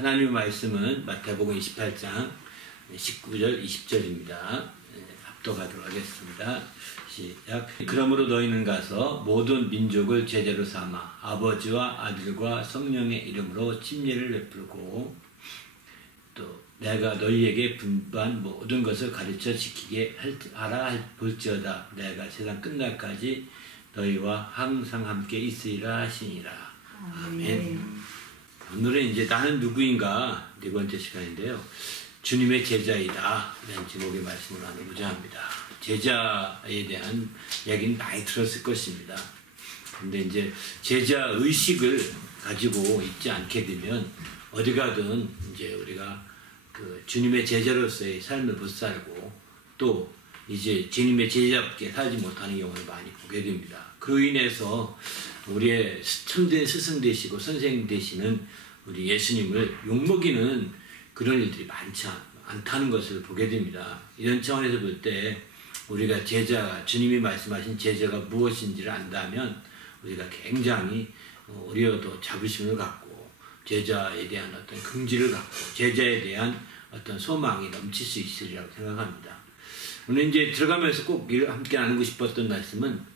하나님의 말씀은 마태복음 28장 19절 20절입니다. 합독하도록 하겠습니다. 시작. 그러므로 너희는 가서 모든 민족을 제자로 삼아 아버지와 아들과 성령의 이름으로 침례를 베풀고 또 내가 너희에게 분부한 모든 것을 가르쳐 지키게 하라 볼지어다. 내가 세상 끝날까지 너희와 항상 함께 있으리라 하시니라. 아멘. 오늘은 이제 나는 누구인가 네 번째 시간인데요. 주님의 제자이다 라는 제목의 말씀을 나누고자 합니다. 제자에 대한 이야기는 많이 들었을 것입니다. 근데 이제 제자 의식을 가지고 있지 않게 되면 어디 가든 이제 우리가 그 주님의 제자로서의 삶을 못 살고 또 이제 주님의 제자답게 살지 못하는 경우를 많이 보게 됩니다. 그로 인해서 우리의 참된 스승 되시고 선생님 되시는 우리 예수님을 욕먹이는 그런 일들이 많지 않다는 것을 보게 됩니다. 이런 차원에서 볼 때 우리가 제자, 주님이 말씀하신 제자가 무엇인지를 안다면 우리가 굉장히 우리여도 자부심을 갖고 제자에 대한 어떤 긍지를 갖고 제자에 대한 어떤 소망이 넘칠 수 있으리라고 생각합니다. 오늘 이제 들어가면서 꼭 함께 나누고 싶었던 말씀은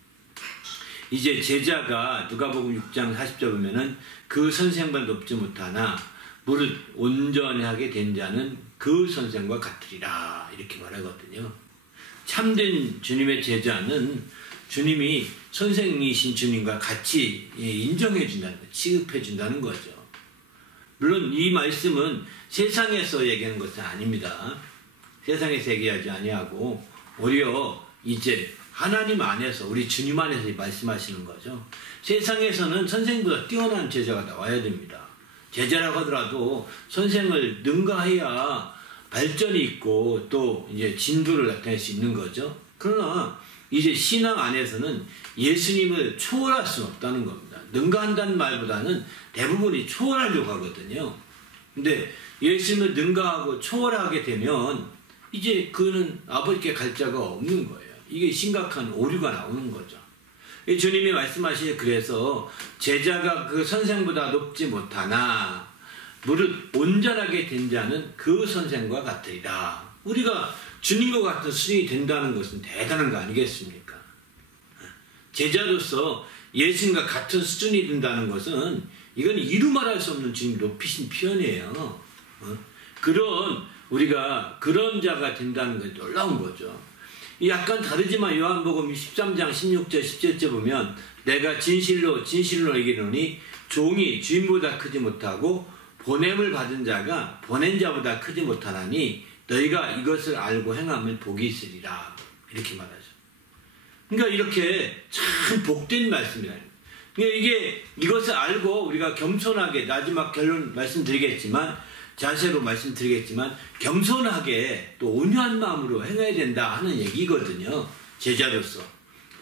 이제 제자가 누가복음 6장 40절 보면은 그 선생보다 높지 못하나 무릇 온전하게 된 자는 그 선생과 같으리라 이렇게 말하거든요. 참된 주님의 제자는 주님이 선생이신 주님과 같이 인정해 준다는 거, 취급해 준다는 거죠. 물론 이 말씀은 세상에서 얘기하는 것은 아닙니다. 세상에서 얘기하지 아니하고 오히려 이제 하나님 안에서 우리 주님 안에서 말씀하시는 거죠. 세상에서는 선생보다 뛰어난 제자가 나와야 됩니다. 제자라고 하더라도 선생을 능가해야 발전이 있고 또 이제 진도를 나타낼 수 있는 거죠. 그러나 이제 신앙 안에서는 예수님을 초월할 수는 없다는 겁니다. 능가한다는 말보다는 대부분이 초월하려고 하거든요. 근데 예수님을 능가하고 초월하게 되면 이제 그는 아버지께 갈 자가 없는 거예요. 이게 심각한 오류가 나오는 거죠. 주님이 말씀하시니 그래서 제자가 그 선생보다 높지 못하나 무릇 온전하게 된 자는 그 선생과 같으리라. 우리가 주님과 같은 수준이 된다는 것은 대단한 거 아니겠습니까? 제자로서 예수님과 같은 수준이 된다는 것은 이건 이루 말할 수 없는 주님 높이신 표현이에요. 우리가 그런 자가 된다는 것이 놀라운 거죠. 약간 다르지만 요한복음 13장 16절 17절 보면 내가 진실로 얘기하노니 종이 주인보다 크지 못하고 보냄을 받은 자가 보낸 자보다 크지 못하나니 너희가 이것을 알고 행하면 복이 있으리라 이렇게 말하죠. 그러니까 이렇게 참 복된 말씀이에요. 그러니까 이것을 알고 우리가 겸손하게 마지막 결론 말씀드리겠지만 자세로 말씀드리겠지만 겸손하게 또 온유한 마음으로 행해야 된다 하는 얘기거든요. 제자로서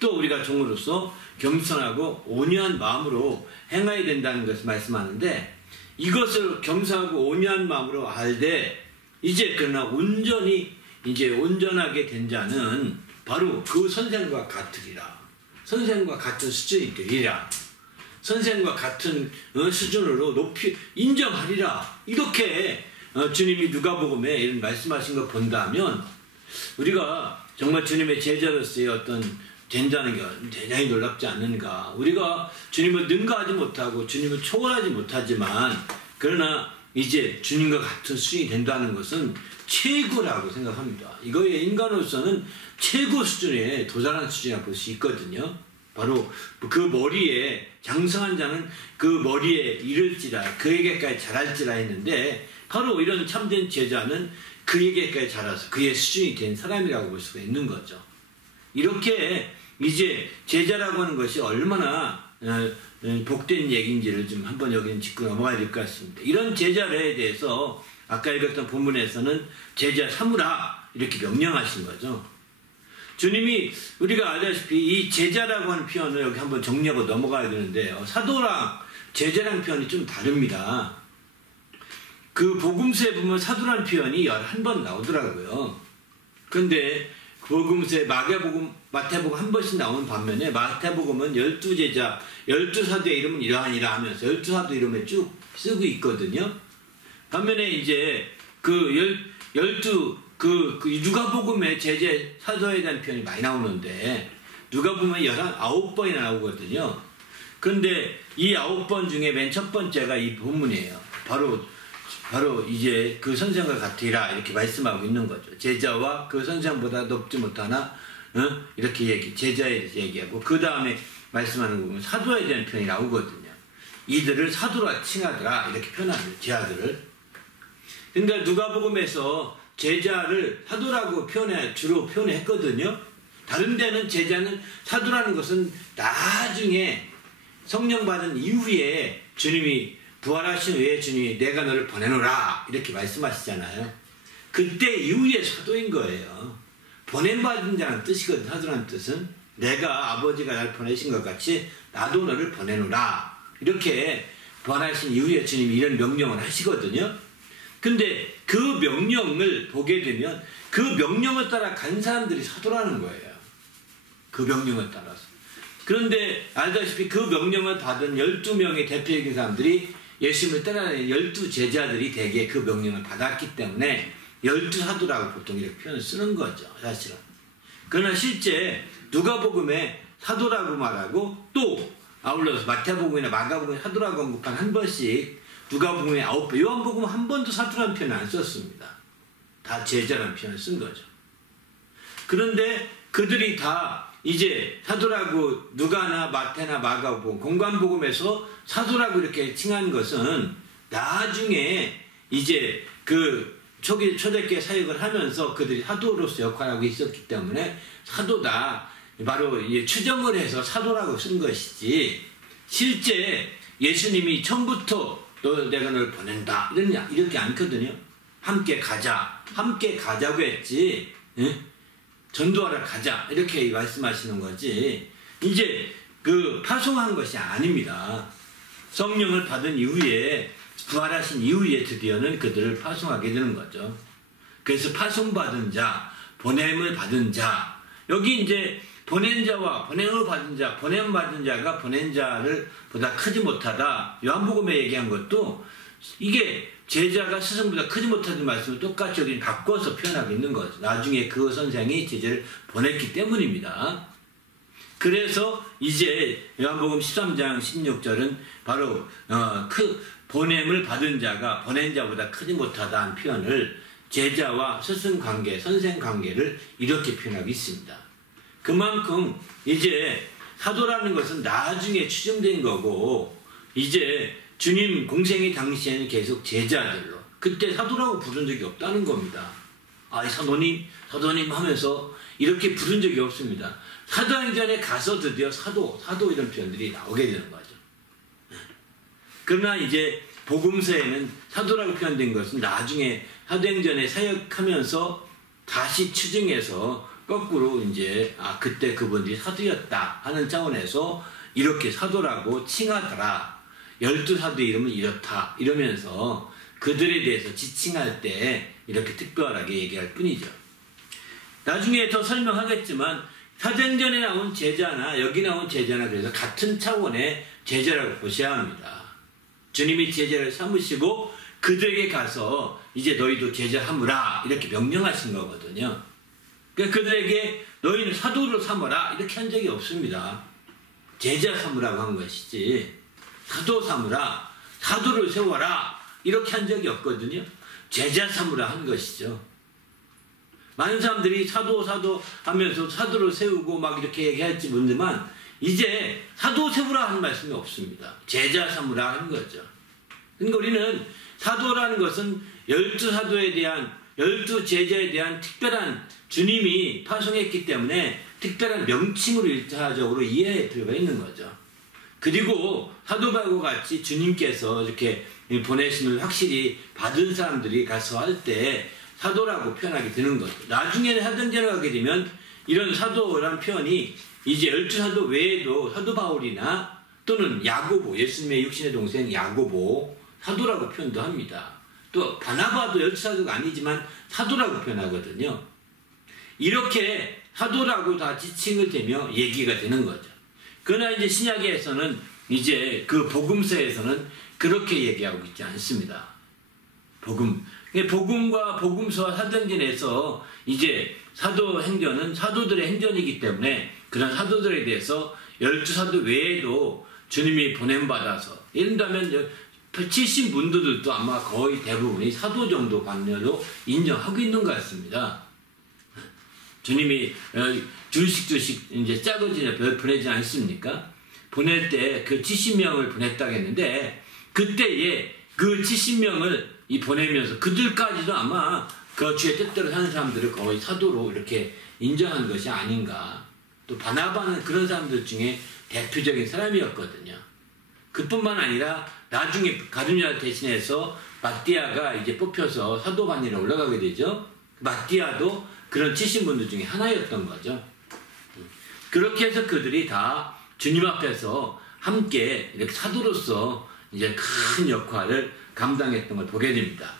또 우리가 종으로서 겸손하고 온유한 마음으로 행해야 된다는 것을 말씀하는데 이것을 겸손하고 온유한 마음으로 알되 이제 그러나 온전하게 된 자는 바로 그 선생과 같으리라. 선생과 같은 수준이 되리라. 선생과 같은 수준으로 높이 인정하리라. 이렇게 주님이 누가복음에 이런 말씀하신 거 본다면 우리가 정말 주님의 제자로서의 어떤 된다는 게 대단히 놀랍지 않는가. 우리가 주님을 능가하지 못하고 주님을 초월하지 못하지만 그러나 이제 주님과 같은 수준이 된다는 것은 최고라고 생각합니다. 이거의 인간으로서는 최고 수준에 도달한 수준이라고 볼 수 있거든요. 바로 그 머리에 장성한 자는 그 머리에 이를지라 그에게까지 자랄지라 했는데 바로 이런 참된 제자는 그에게까지 자라서 그의 수준이 된 사람이라고 볼 수가 있는 거죠. 이렇게 이제 제자라고 하는 것이 얼마나 복된 얘기인지를 좀 한번 여기는 짚고 넘어가야 될 것 같습니다. 이런 제자에 대해서 아까 읽었던 본문에서는 제자 삼으라 이렇게 명령하신 거죠. 주님이 우리가 알다시피 이 제자라고 하는 표현을 여기 한번 정리하고 넘어가야 되는데요. 사도랑 제자랑 표현이 좀 다릅니다. 그 복음서에 보면 사도라는 표현이 11번 나오더라고요. 그런데 복음서에 마태복음 한 번씩 나오는 반면에 마태복음은 12제자, 12사도의 이름은 이러하니라 하면서 12사도 이름을 쭉 쓰고 있거든요. 반면에 이제 그 누가복음에 제자 사도에 대한 표현이 많이 나오는데 누가복음에 9번이나 나오거든요. 그런데 이 9번 중에 맨 첫 번째가 이 본문이에요. 바로 이제 그 선생과 같으리라 이렇게 말씀하고 있는 거죠. 제자와 그 선생보다 높지 못하나 이렇게 제자에 대해서 얘기하고 그 다음에 말씀하는 거 보면 사도에 대한 표현이 나오거든요. 이들을 사도라 칭하더라 이렇게 표현합니다. 제자들을. 그러니까 누가복음에서 제자를 사도라고 주로 표현했거든요. 다른 데는 제자는 사도라는 것은 나중에 성령 받은 이후에 주님이 부활하신 후에 주님이 내가 너를 보내노라 이렇게 말씀하시잖아요. 그때 이후에 사도인 거예요. 보냄받은 자는 뜻이거든. 사도라는 뜻은 내가 아버지가 날 보내신 것 같이 나도 너를 보내노라 이렇게 부활하신 이후에 주님이 이런 명령을 하시거든요. 근데 그 명령을 보게 되면 그 명령을 따라 간 사람들이 사도라는 거예요. 그 명령을 따라서. 그런데 알다시피 그 명령을 받은 12명의 대표적인 사람들이 예수님을 따라다니는 12제자들이 대개 그 명령을 받았기 때문에 12사도라고 보통 이렇게 표현을 쓰는 거죠. 사실은. 그러나 실제 누가복음에 사도라고 말하고 또 아울러서 마태복음이나 마가복음에 사도라고 언급한 한 번씩 누가복음에 9번, 요한복음은 한 번도 사도라는 표현을 안 썼습니다. 다 제자라는 표현을 쓴 거죠. 그런데 그들이 다 이제 사도라고 누가나 마태나 마가복음, 공관복음에서 사도라고 이렇게 칭한 것은 나중에 이제 그 초대교회 사역을 하면서 그들이 사도로서 역할을 하고 있었기 때문에 사도다 바로 추정을 해서 사도라고 쓴 것이지 실제 예수님이 처음부터 내가 너를 보낸다 이렇게 않거든요. 함께 가자고 했지. 전도하러 가자 이렇게 말씀하시는 거지 이제 그 파송한 것이 아닙니다. 성령을 받은 이후에 부활하신 이후에 드디어는 그들을 파송하게 되는 거죠. 그래서 파송받은 자, 보냄을 받은 자 여기 이제 보낸 자와 보냄을 받은 자, 보냄 받은 자가 보낸 자를 보다 크지 못하다. 요한복음에 얘기한 것도 이게 제자가 스승보다 크지 못하는 말씀을 똑같이 여기 바꿔서 표현하고 있는 거죠. 나중에 그 선생이 제자를 보냈기 때문입니다. 그래서 이제 요한복음 13장 16절은 바로 보냄을 받은 자가 보낸 자보다 크지 못하다는 표현을 제자와 스승 관계, 선생 관계를 이렇게 표현하고 있습니다. 그만큼 이제 사도라는 것은 나중에 추정된 거고 이제 주님 공생의 당시에는 계속 제자들로 그때 사도라고 부른 적이 없다는 겁니다. 사도님 하면서 이렇게 부른 적이 없습니다. 사도행전에 가서 드디어 사도 이런 표현들이 나오게 되는 거죠. 그러나 이제 복음서에는 사도라고 표현된 것은 나중에 사도행전에 사역하면서 다시 추정해서 거꾸로 이제 그때 그분들이 사도였다 하는 차원에서 이렇게 사도라고 칭하더라. 12사도의 이름은 이렇다 이러면서 그들에 대해서 지칭할 때 이렇게 특별하게 얘기할 뿐이죠. 나중에 더 설명하겠지만 사도행전에 나온 제자나 여기 나온 제자나 그래서 같은 차원의 제자라고 보셔야 합니다. 주님이 제자를 삼으시고 그들에게 가서 이제 너희도 제자 삼으라 이렇게 명령하신 거거든요. 그러니까 그들에게 너희는 사도로 삼아라 이렇게 한 적이 없습니다. 제자 삼으라고 한 것이지 사도 삼으라, 사도를 세워라 이렇게 한 적이 없거든요. 제자 삼으라 한 것이죠. 많은 사람들이 사도 하면서 사도를 세우고 막 이렇게 얘기할지 모르지만 이제 사도 세우라 하는 말씀이 없습니다. 제자 삼으라 하는 거죠. 그러니까 우리는 사도라는 것은 12사도에 대한 12제자에 대한 특별한 주님이 파송했기 때문에 특별한 명칭으로 일차적으로 이해할 필요가 있는 거죠. 그리고 사도바울과 같이 주님께서 이렇게 보내심을 확실히 받은 사람들이 가서 할 때 사도라고 표현하게 되는 거죠. 나중에는 사도행전에 가게 되면 이런 사도라는 표현이 이제 12사도 외에도 사도 바울이나 또는 야고보, 예수님의 육신의 동생 야고보 사도라고 표현도 합니다. 또 바나바도 12사도가 아니지만 사도라고 표현하거든요. 이렇게 사도라고 다 지칭을 대며 얘기가 되는 거죠. 그러나 이제 신약에서는 이제 그 복음서에서는 그렇게 얘기하고 있지 않습니다. 복음. 복음과 복음서와 사도행전에서 이제 사도행전은 사도들의 행전이기 때문에 그런 사도들에 대해서 12사도 외에도 주님이 보냄받아서 예를 들면 70문도들도 아마 거의 대부분이 사도 정도 관여로 인정하고 있는 것 같습니다. 주님이 둘씩 이제 짜고지 보내지 않습니까? 보낼 때 그 70명을 보냈다고 했는데 그때에 그 70명을 보내면서 그들까지도 아마 그 주의 뜻대로 사는 사람들을 거의 사도로 이렇게 인정한 것이 아닌가. 또 바나바는 그런 사람들 중에 대표적인 사람이었거든요. 그뿐만 아니라 나중에 가룟유다를 대신해서 마띠아가 이제 뽑혀서 사도반이로 올라가게 되죠. 마띠아도 그런 70분들 중에 하나였던 거죠. 그렇게 해서 그들이 다 주님 앞에서 함께 이렇게 사도로서 이제 큰 역할을 감당했던 걸 보게 됩니다.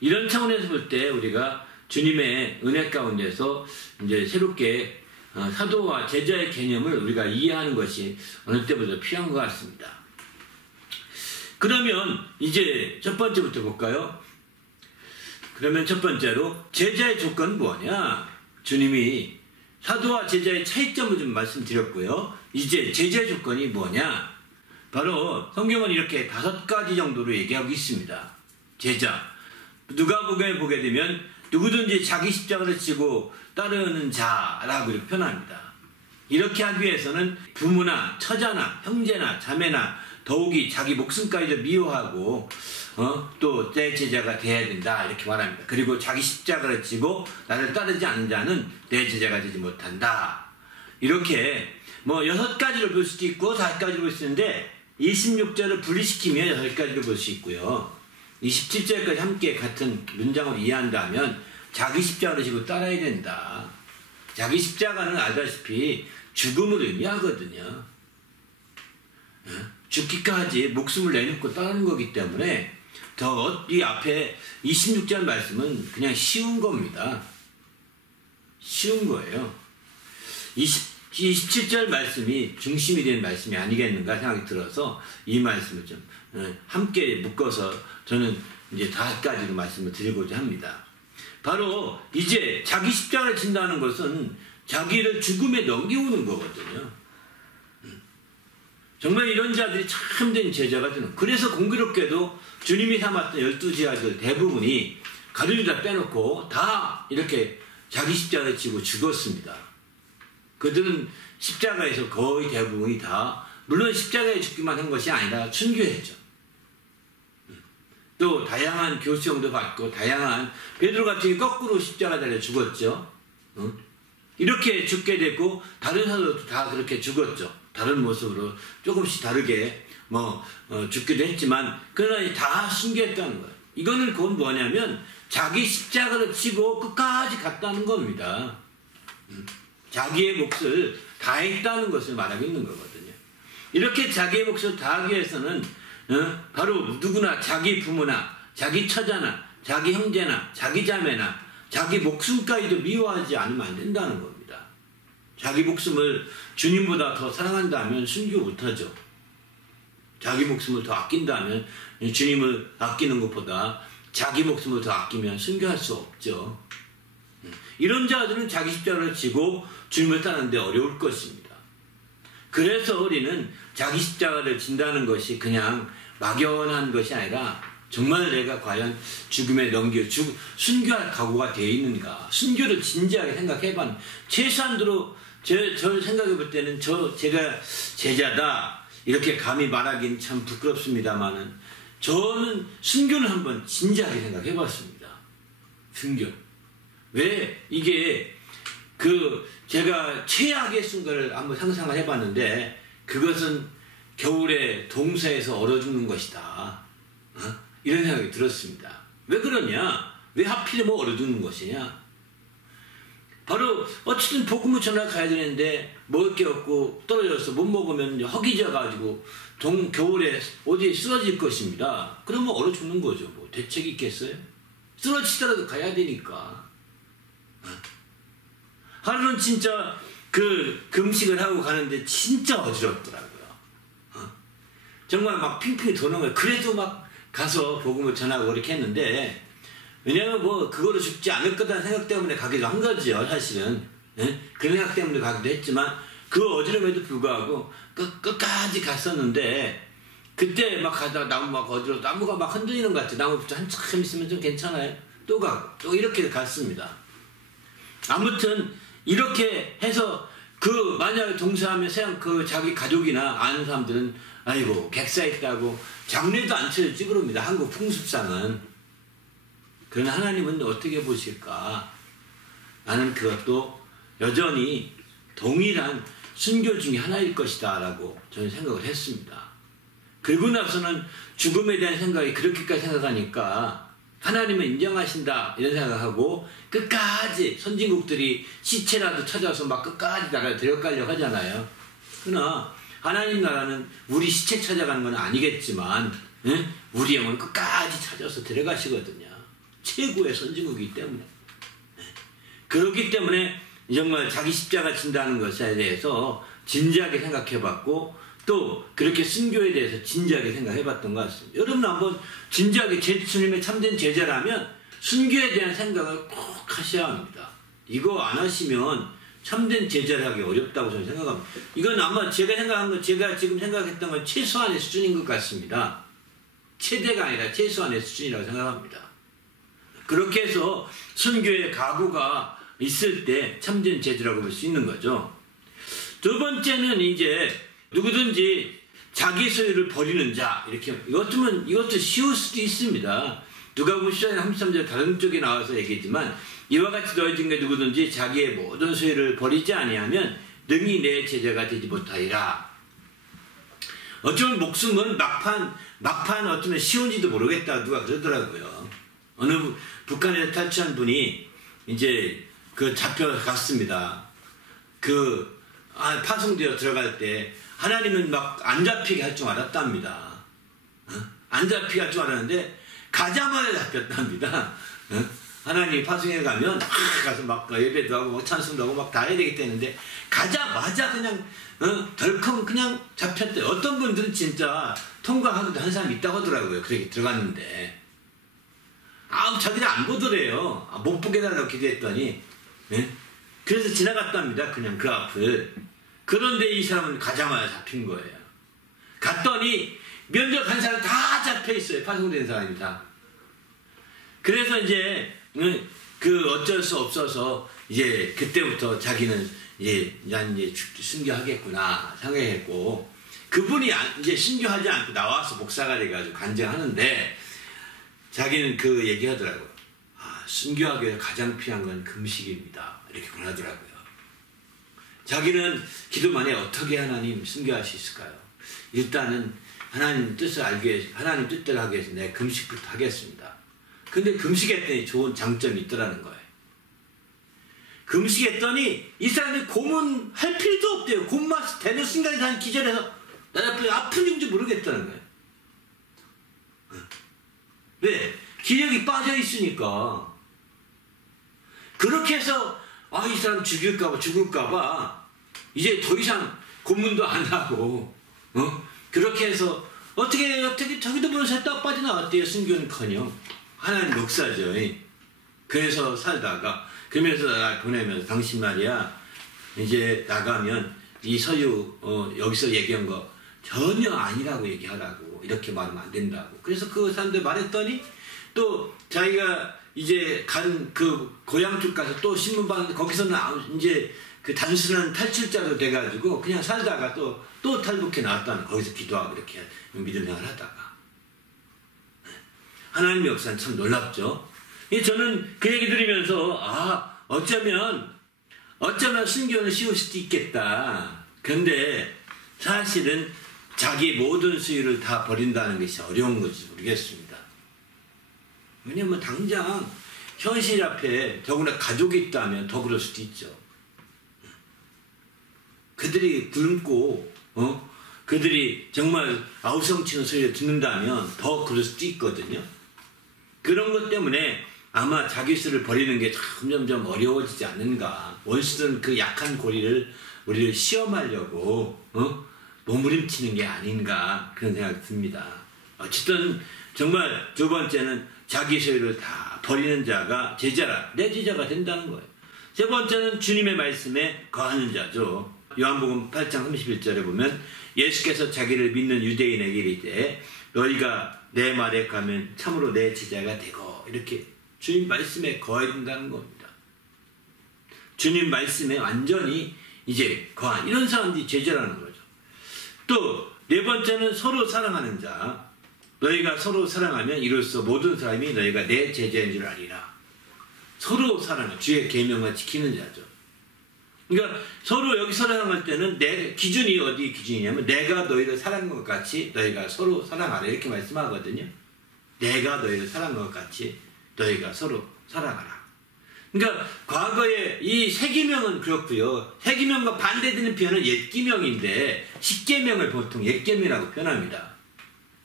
이런 차원에서 볼 때 우리가 주님의 은혜 가운데서 이제 새롭게 사도와 제자의 개념을 우리가 이해하는 것이 어느 때보다 필요한 것 같습니다. 그러면 이제 첫 번째부터 볼까요? 그러면 첫 번째로 제자의 조건은 뭐냐? 주님이 사도와 제자의 차이점을 좀 말씀드렸고요. 이제 제자의 조건이 뭐냐? 바로 성경은 이렇게 5가지 정도로 얘기하고 있습니다. 제자. 누가복음에 보게 되면 누구든지 자기 십자가를 지고 따르는 자라고 이렇게 표현합니다. 이렇게 하기 위해서는 부모나 처자나 형제나 자매나 더욱이 자기 목숨까지도 미워하고 또 내 제자가 돼야 된다 이렇게 말합니다. 그리고 자기 십자가를 지고 나를 따르지 않는 자는 내 제자가 되지 못한다. 이렇게 6가지로 볼 수도 있고 5가지로 볼 수 있는데 26절을 분리시키면 6가지로 볼 수 있고요. 27절까지 함께 같은 문장으로 이해한다면 자기 십자가를 지고 따라야 된다. 자기 십자가는 알다시피 죽음을 의미하거든요. 죽기까지 목숨을 내놓고 따르는 거기 때문에 이 앞에 26절 말씀은 그냥 쉬운 겁니다. 쉬운 거예요. 27절 말씀이 중심이 된 말씀이 아니겠는가 생각이 들어서 이 말씀을 좀 함께 묶어서 저는 이제 5가지로 말씀을 드리고자 합니다. 바로 이제 자기 십자가를 진다는 것은 자기를 죽음에 넘겨오는 거거든요. 정말 이런 자들이 참된 제자가 되는. 그래서 공교롭게도 주님이 삼았던 12제자들 대부분이 가룟유다 빼놓고 다 이렇게 자기 십자가를 지고 죽었습니다. 그들은 십자가에서 거의 대부분이 다 물론 십자가에 죽기만 한 것이 아니라 순교했죠. 또 다양한 교수형도 받고 다양한 베드로 같은 게 거꾸로 십자가 달려 죽었죠. 이렇게 죽게 됐고 다른 사도도 다 그렇게 죽었죠. 다른 모습으로 조금씩 다르게 죽기도 했지만 그러나 다 순교했다는 거예요. 이거는 그건 뭐냐면 자기 십자가를 지고 끝까지 갔다는 겁니다. 자기의 몫을 다했다는 것을 말하고 있는 거거든요. 이렇게 자기의 몫을 다하기 위해서는 바로 누구나 자기 부모나 자기 처자나 자기 형제나 자기 자매나 자기 목숨까지도 미워하지 않으면 안 된다는 겁니다. 자기 목숨을 주님보다 더 사랑한다면 순교 못하죠. 자기 목숨을 더 아낀다면 주님을 아끼는 것보다 자기 목숨을 더 아끼면 순교할 수 없죠. 이런 자들은 자기 십자가를 지고 주님을 따르는데 어려울 것입니다. 그래서 우리는 자기 십자가를 진다는 것이 그냥 막연한 것이 아니라 정말 내가 과연 죽음에 순교할 각오가 되어 있는가. 순교를 진지하게 생각해봤는데 최소한도로 저를 생각해 볼 때는 제가 제자다 이렇게 감히 말하기는 참 부끄럽습니다만은 저는 순교를 한번 진지하게 생각해 봤습니다. 순교. 왜 이게 제가 최악의 순간을 한번 상상을 해봤는데 그것은 겨울에 동사에서 얼어 죽는 것이다. 이런 생각이 들었습니다. 왜 그러냐? 왜 하필이면 얼어 죽는 것이냐? 바로 어쨌든 복음을 전하러 가야 되는데 먹을 게 없고 떨어져서 못 먹으면 허기져가지고 겨울에 어디에 쓰러질 것입니다. 그러면 얼어 죽는 거죠. 뭐 대책이 있겠어요? 쓰러지더라도 가야 되니까. 하루는 진짜 금식을 하고 가는데 진짜 어지럽더라고요. 정말 막 핑핑이 도는 거예요. 그래도 막 가서 복음을 전하고 그렇게 했는데, 왜냐면 뭐 그거로 죽지 않을 거다는 생각 때문에 가기도 한 거지요, 사실은. 예? 그런 생각 때문에 가기도 했지만 그 어지럼에도 불구하고 끝까지 갔었는데, 그때 막 가다가 나무 막 어지러워, 나무가 막 흔들리는 것 같아. 나무부터 한참 있으면 좀 괜찮아요. 또 가고 또 이렇게 갔습니다. 아무튼 이렇게 해서 그 만약에 동사하면 세상 그 자기 가족이나 아는 사람들은 아이고 객사 있다고 장례도 안 쳐주지 그럽니다. 한국 풍습상은. 그러나 하나님은 어떻게 보실까? 나는 그것도 여전히 동일한 순교 중에 하나일 것이다 라고 저는 생각을 했습니다. 그리고 나서는 죽음에 대한 생각이 그렇게까지 생각하니까 하나님은 인정하신다 이런 생각하고 끝까지 선진국들이 시체라도 찾아서 막 끝까지 나라 데려가려고 하잖아요. 그러나 하나님 나라는 우리 시체 찾아가는 건 아니겠지만 우리 영혼을 끝까지 찾아서 데려가시거든요. 최고의 선진국이기 때문에. 그렇기 때문에 정말 자기 십자가 진다는 것에 대해서 진지하게 생각해봤고 또 그렇게 순교에 대해서 진지하게 생각해봤던 것 같습니다. 여러분 한번 진지하게 주님의 참된 제자라면 순교에 대한 생각을 꼭 하셔야 합니다. 이거 안 하시면 참된 제자를 하기 어렵다고 저는 생각합니다. 이건 아마 제가 생각한 건 제가 지금 생각했던 건 최소한의 수준인 것 같습니다. 최대가 아니라 최소한의 수준이라고 생각합니다. 그렇게 해서 순교의 각오가 있을 때 참된 제자라고 볼 수 있는 거죠. 두 번째는 이제 누구든지 자기 소유를 버리는 자, 이렇게, 이것도 쉬울 수도 있습니다. 누가복음 10장 33절 다른 쪽에 나와서 얘기했지만, 이와 같이 너희 중에 누구든지 자기의 모든 소유를 버리지 아니하면 능히 내 제자가 되지 못하리라. 어쩌면 목숨은 막판 어쩌면 쉬운지도 모르겠다 누가 그러더라고요. 어느 북한에서 탈출한 분이 이제 잡혀갔습니다. 파송되어 들어갈 때 하나님은 막 안 잡히게 할 줄 알았답니다. 안 잡히게 할 줄 알았는데 가자마자 잡혔답니다. 하나님이 파송해 가면 가서 막 예배도 하고 막 찬송도 하고 막 다 해야 되겠다 했는데 가자마자 그냥 덜컹 그냥 잡혔대요. 어떤 분들은 진짜 통과하기도 한 사람이 있다고 하더라고요. 그렇게 들어갔는데 자기들 안 보더래요. 못 보게 해달라고 기도했더니 그래서 지나갔답니다. 그냥 그 앞을. 그런데 이 사람은 가자마자 잡힌 거예요. 갔더니 면접한 사람 다 잡혀 있어요. 파송된 사람이 다. 그래서 이제 어쩔 수 없어서 이제 그때부터 자기는 난 이제 순교하겠구나 생각했고, 그분이 이제 순교하지 않고 나와서 목사가 돼가지고 간증하는데 자기는 그 얘기하더라고요. 순교하기 위해서 가장 필요한 건 금식입니다. 이렇게 권하더라고요. 자기는 기도 만에 어떻게 하나님 순교할 수 있을까요? 일단은 하나님 뜻을 알기 위해서, 하나님 뜻대로 하기 위해서 내가 금식부터 하겠습니다. 근데 금식했더니 좋은 장점이 있더라는 거예요. 금식했더니 이 사람이 고문할 필요도 없대요. 고문만 되는 순간에 다 기절해서 나 아픈 중인지 모르겠다는 거예요. 왜? 기력이 빠져 있으니까. 그렇게 해서 이 사람 죽을까봐 이제 더 이상 고문도 안 하고 그렇게 해서 어떻게 저기도 보면서 딱 빠져나왔대요. 순교는커녕 하나님 역사죠. 그래서 살다가 그러면서 나 보내면서 당신 말이야 이제 나가면 이 서유 여기서 얘기한 거 전혀 아니라고 얘기하라고, 이렇게 말하면 안 된다고. 그래서 그 사람들 말했더니 또 자기가 이제 간 그 고향 쪽 가서 또 신문 봤는데 거기서는 이제 그 단순한 탈출자로 돼가지고 그냥 살다가 또 탈북해 나왔다는, 거기서 기도하고 이렇게 믿음 생활 하다가. 하나님의 역사는 참 놀랍죠. 저는 그 얘기 들으면서 어쩌면 순교는 쉬울 수도 있겠다. 그런데 사실은 자기 모든 수요를 다 버린다는 것이 어려운 건지 모르겠습니다. 왜냐면 당장 현실 앞에 더구나 가족이 있다면 더 그럴 수도 있죠. 그들이 굶고 그들이 정말 아우성치는 소리를 듣는다면 더 그럴 수도 있거든요. 그런 것 때문에 아마 자기 수를 버리는 게 점점 어려워지지 않는가. 원수는 그 약한 고리를 우리를 시험하려고 몸부림치는 게 아닌가, 그런 생각이 듭니다. 어쨌든 정말 두 번째는 자기 소유를 다 버리는 자가 제자라, 내 제자가 된다는 거예요. 세 번째는 주님의 말씀에 거하는 자죠. 요한복음 8장 31절에 보면 예수께서 자기를 믿는 유대인에게 이르되 너희가 내 말에 가면 참으로 내 제자가 되고, 이렇게 주님 말씀에 거해야 된다는 겁니다. 주님 말씀에 완전히 이제 거한 이런 사람들이 제자라는 거죠. 또 네 번째는 서로 사랑하는 자. 너희가 서로 사랑하면 이로써 모든 사람이 너희가 내 제자인 줄 아리라. 서로 사랑해, 주의 계명을 지키는 자죠. 그러니까 서로 여기 사랑할 때는 내 기준이 어디 기준이냐면 내가 너희를 사랑한 것 같이 너희가 서로 사랑하라, 이렇게 말씀하거든요. 내가 너희를 사랑한 것 같이 너희가 서로 사랑하라. 그러니까 과거에 이 세계명은 그렇고요. 세계명과 반대되는 표현은 옛계명인데 십계명을 보통 옛계명이라고 표현합니다.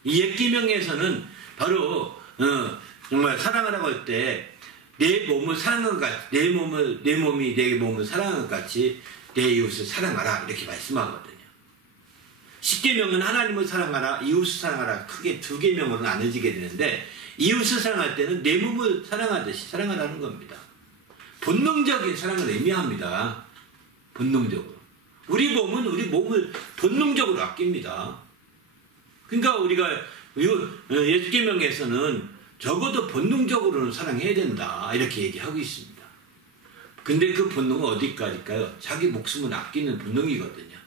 이 옛계명에서는 바로 정말 사랑하라고 할 때 내 몸을 사랑하는 것 같이, 내 몸이 내 몸을 사랑하는 것 같이 내 이웃을 사랑하라, 이렇게 말씀하거든요. 십계명은 하나님을 사랑하라, 이웃을 사랑하라, 크게 두 계명으로 나눠지게 되는데 이웃을 사랑할 때는 내 몸을 사랑하듯이 사랑하라는 겁니다. 본능적인 사랑을 의미합니다. 본능적으로. 우리 몸은 우리 몸을 본능적으로 아낍니다. 그러니까 우리가 예수계명에서는 적어도 본능적으로는 사랑해야 된다, 이렇게 얘기하고 있습니다. 근데 그 본능은 어디까지일까요? 자기 목숨을 아끼는 본능이거든요.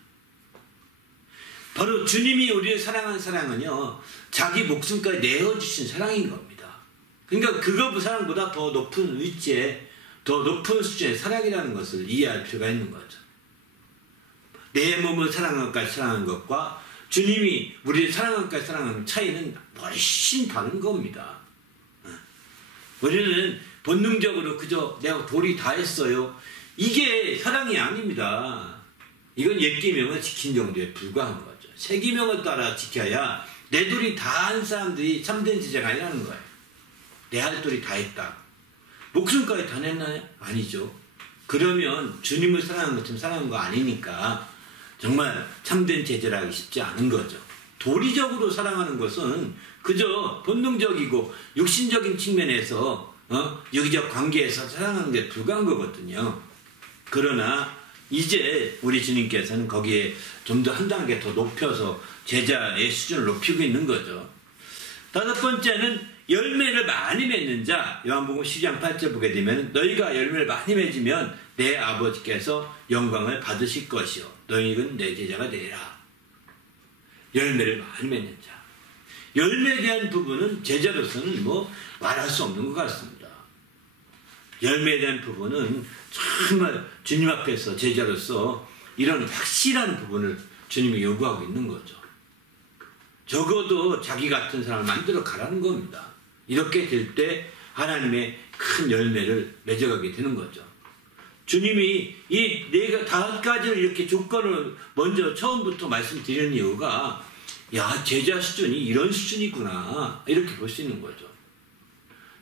바로 주님이 우리를 사랑한 사랑은요, 자기 목숨까지 내어주신 사랑인 겁니다. 그러니까 그거 사랑보다 더 높은 위치에, 더 높은 수준의 사랑이라는 것을 이해할 필요가 있는 거죠. 내 몸을 사랑하는 것까지 사랑하는 것과 주님이 우리를 사랑하는 것까지 사랑하는 차이는 훨씬 다른 겁니다. 우리는 본능적으로 그저 내가 도리 다 했어요, 이게 사랑이 아닙니다. 이건 옛계명을 지킨 정도에 불과한 거죠. 새계명을 따라 지켜야 내 도리 다 한 사람들이 참된 제자가 아니라는 거예요. 내 할 도리 다 했다. 목숨까지 다 냈나요? 아니죠. 그러면 주님을 사랑하는 것처럼 사랑하는 거 아니니까 정말 참된 제자라 하기 쉽지 않은 거죠. 도리적으로 사랑하는 것은 그저 본능적이고 육신적인 측면에서 유기적 관계에서 사랑하는 게 불과한 거거든요. 그러나 이제 우리 주님께서는 거기에 좀 더 한 단계 더 높여서 제자의 수준을 높이고 있는 거죠. 다섯 번째는 열매를 많이 맺는 자. 요한복음 10장 8절 보게 되면 너희가 열매를 많이 맺으면 내 아버지께서 영광을 받으실 것이요 너희는 내 제자가 되리라. 열매를 많이 맺는 자. 열매에 대한 부분은 제자로서는 말할 수 없는 것 같습니다. 열매에 대한 부분은 정말 주님 앞에서 제자로서 이런 확실한 부분을 주님이 요구하고 있는 거죠. 적어도 자기 같은 사람을 만들어 가라는 겁니다. 이렇게 될 때 하나님의 큰 열매를 맺어가게 되는 거죠. 주님이 이 네 다섯 가지를 이렇게 조건을 먼저 처음부터 말씀드리는 이유가 제자 수준이 이런 수준이구나, 이렇게 볼 수 있는 거죠.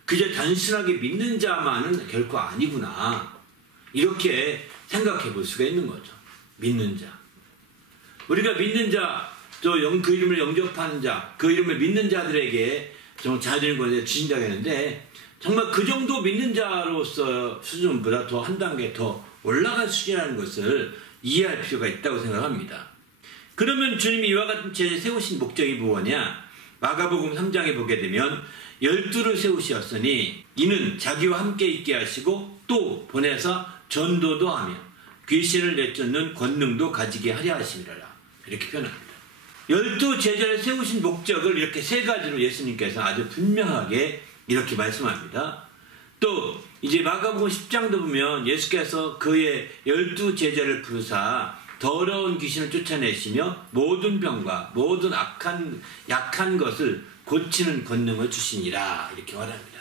그저 단순하게 믿는 자만은 결코 아니구나, 이렇게 생각해 볼 수가 있는 거죠. 믿는 자. 우리가 믿는 자, 또 그 이름을 영접하는 자, 그 이름을 믿는 자들에게 좀 자녀를 주신다고 했는데 정말 그 정도 믿는 자로서 수준보다 더 한 단계 더 올라간 수준이라는 것을 이해할 필요가 있다고 생각합니다. 그러면 주님이 이와 같은 제자 세우신 목적이 무엇이냐? 마가복음 3장에 보게 되면 12를 세우셨으니 이는 자기와 함께 있게 하시고 또 보내서 전도도 하며 귀신을 내쫓는 권능도 가지게 하려 하심이라, 이렇게 표현합니다. 12 제자를 세우신 목적을 이렇게 세 가지로 예수님께서 아주 분명하게 이렇게 말씀합니다. 또 이제 마가복음 10장도 보면 예수께서 그의 12 제자를 부르사 더러운 귀신을 쫓아내시며 모든 병과 모든 약한 것을 고치는 권능을 주시니라, 이렇게 말합니다.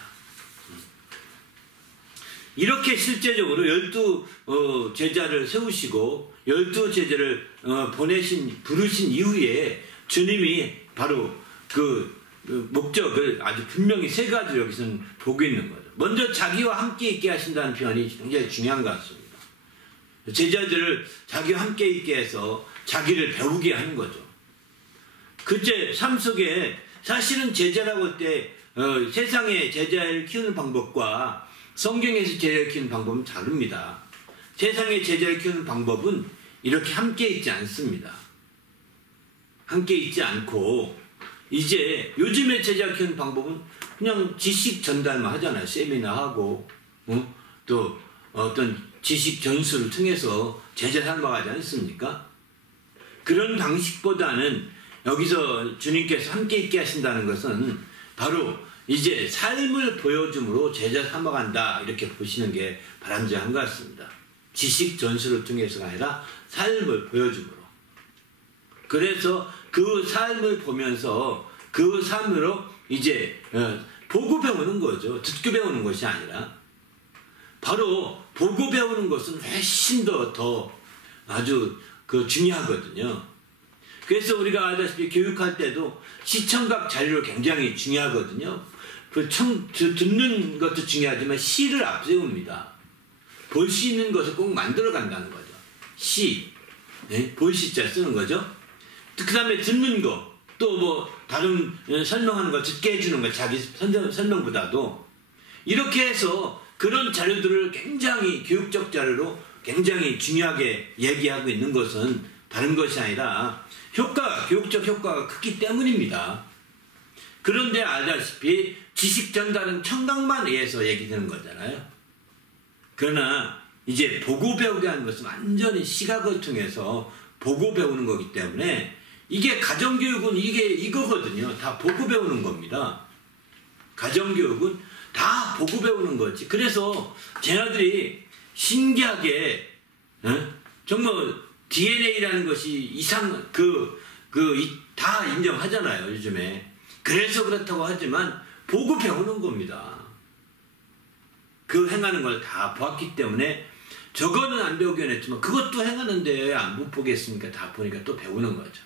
이렇게 실제적으로 12 제자를 세우시고 12 제자를 부르신 이후에 주님이 바로 그 목적을 아주 분명히 세 가지로 여기서는 보고 있는 거죠. 먼저 자기와 함께 있게 하신다는 표현이 굉장히 중요한 것 같습니다. 제자들을 자기와 함께 있게 해서 자기를 배우게 하는 거죠. 그제 삶 속에 사실은 제자라고 할 때 세상의 제자를 키우는 방법과 성경에서 제자를 키우는 방법은 다릅니다. 세상의 제자를 키우는 방법은 이렇게 함께 있지 않습니다. 함께 있지 않고 이제 요즘에 제자 키우는 방법은 그냥 지식 전달만 하잖아요. 세미나하고 또 어떤 지식 전수를 통해서 제자 삼아가지 않습니까? 그런 방식보다는 여기서 주님께서 함께 있게 하신다는 것은 바로 이제 삶을 보여줌으로 제자 삼아간다 이렇게 보시는 게 바람직한 것 같습니다. 지식 전수를 통해서가 아니라 삶을 보여줌으로. 그래서 그 삶을 보면서 그 삶으로 이제 보고 배우는 거죠. 듣고 배우는 것이 아니라 바로 보고 배우는 것은 훨씬 더 아주 중요하거든요. 그래서 우리가 알다시피 교육할 때도 시청각 자료를 굉장히 중요하거든요. 듣는 것도 중요하지만 시를 앞세웁니다. 볼 수 있는 것을 꼭 만들어 간다는 거죠. 시, 볼 시자 쓰는 거죠. 그 다음에 듣는 거, 또 뭐 다른 설명하는 거 듣게 해주는 거, 자기 설명보다도 이렇게 해서 그런 자료들을 굉장히 교육적 자료로 굉장히 중요하게 얘기하고 있는 것은 다른 것이 아니라 교육적 효과가 크기 때문입니다. 그런데 알다시피 지식 전달은 청각만 의해서 얘기되는 거잖아요. 그러나 이제 보고 배우게 하는 것은 완전히 시각을 통해서 보고 배우는 거기 때문에 이게 가정교육은 이거거든요. 다 보고 배우는 겁니다. 가정교육은 다 보고 배우는 거지. 그래서 쟤네들이 신기하게 정말 DNA라는 것이 다 인정하잖아요. 요즘에. 그래서 그렇다고 하지만 보고 배우는 겁니다. 그 행하는 걸 다 보았기 때문에 저거는 안 배우긴 했지만 그것도 행하는데 못 보겠습니까? 다 보니까 또 배우는 거죠.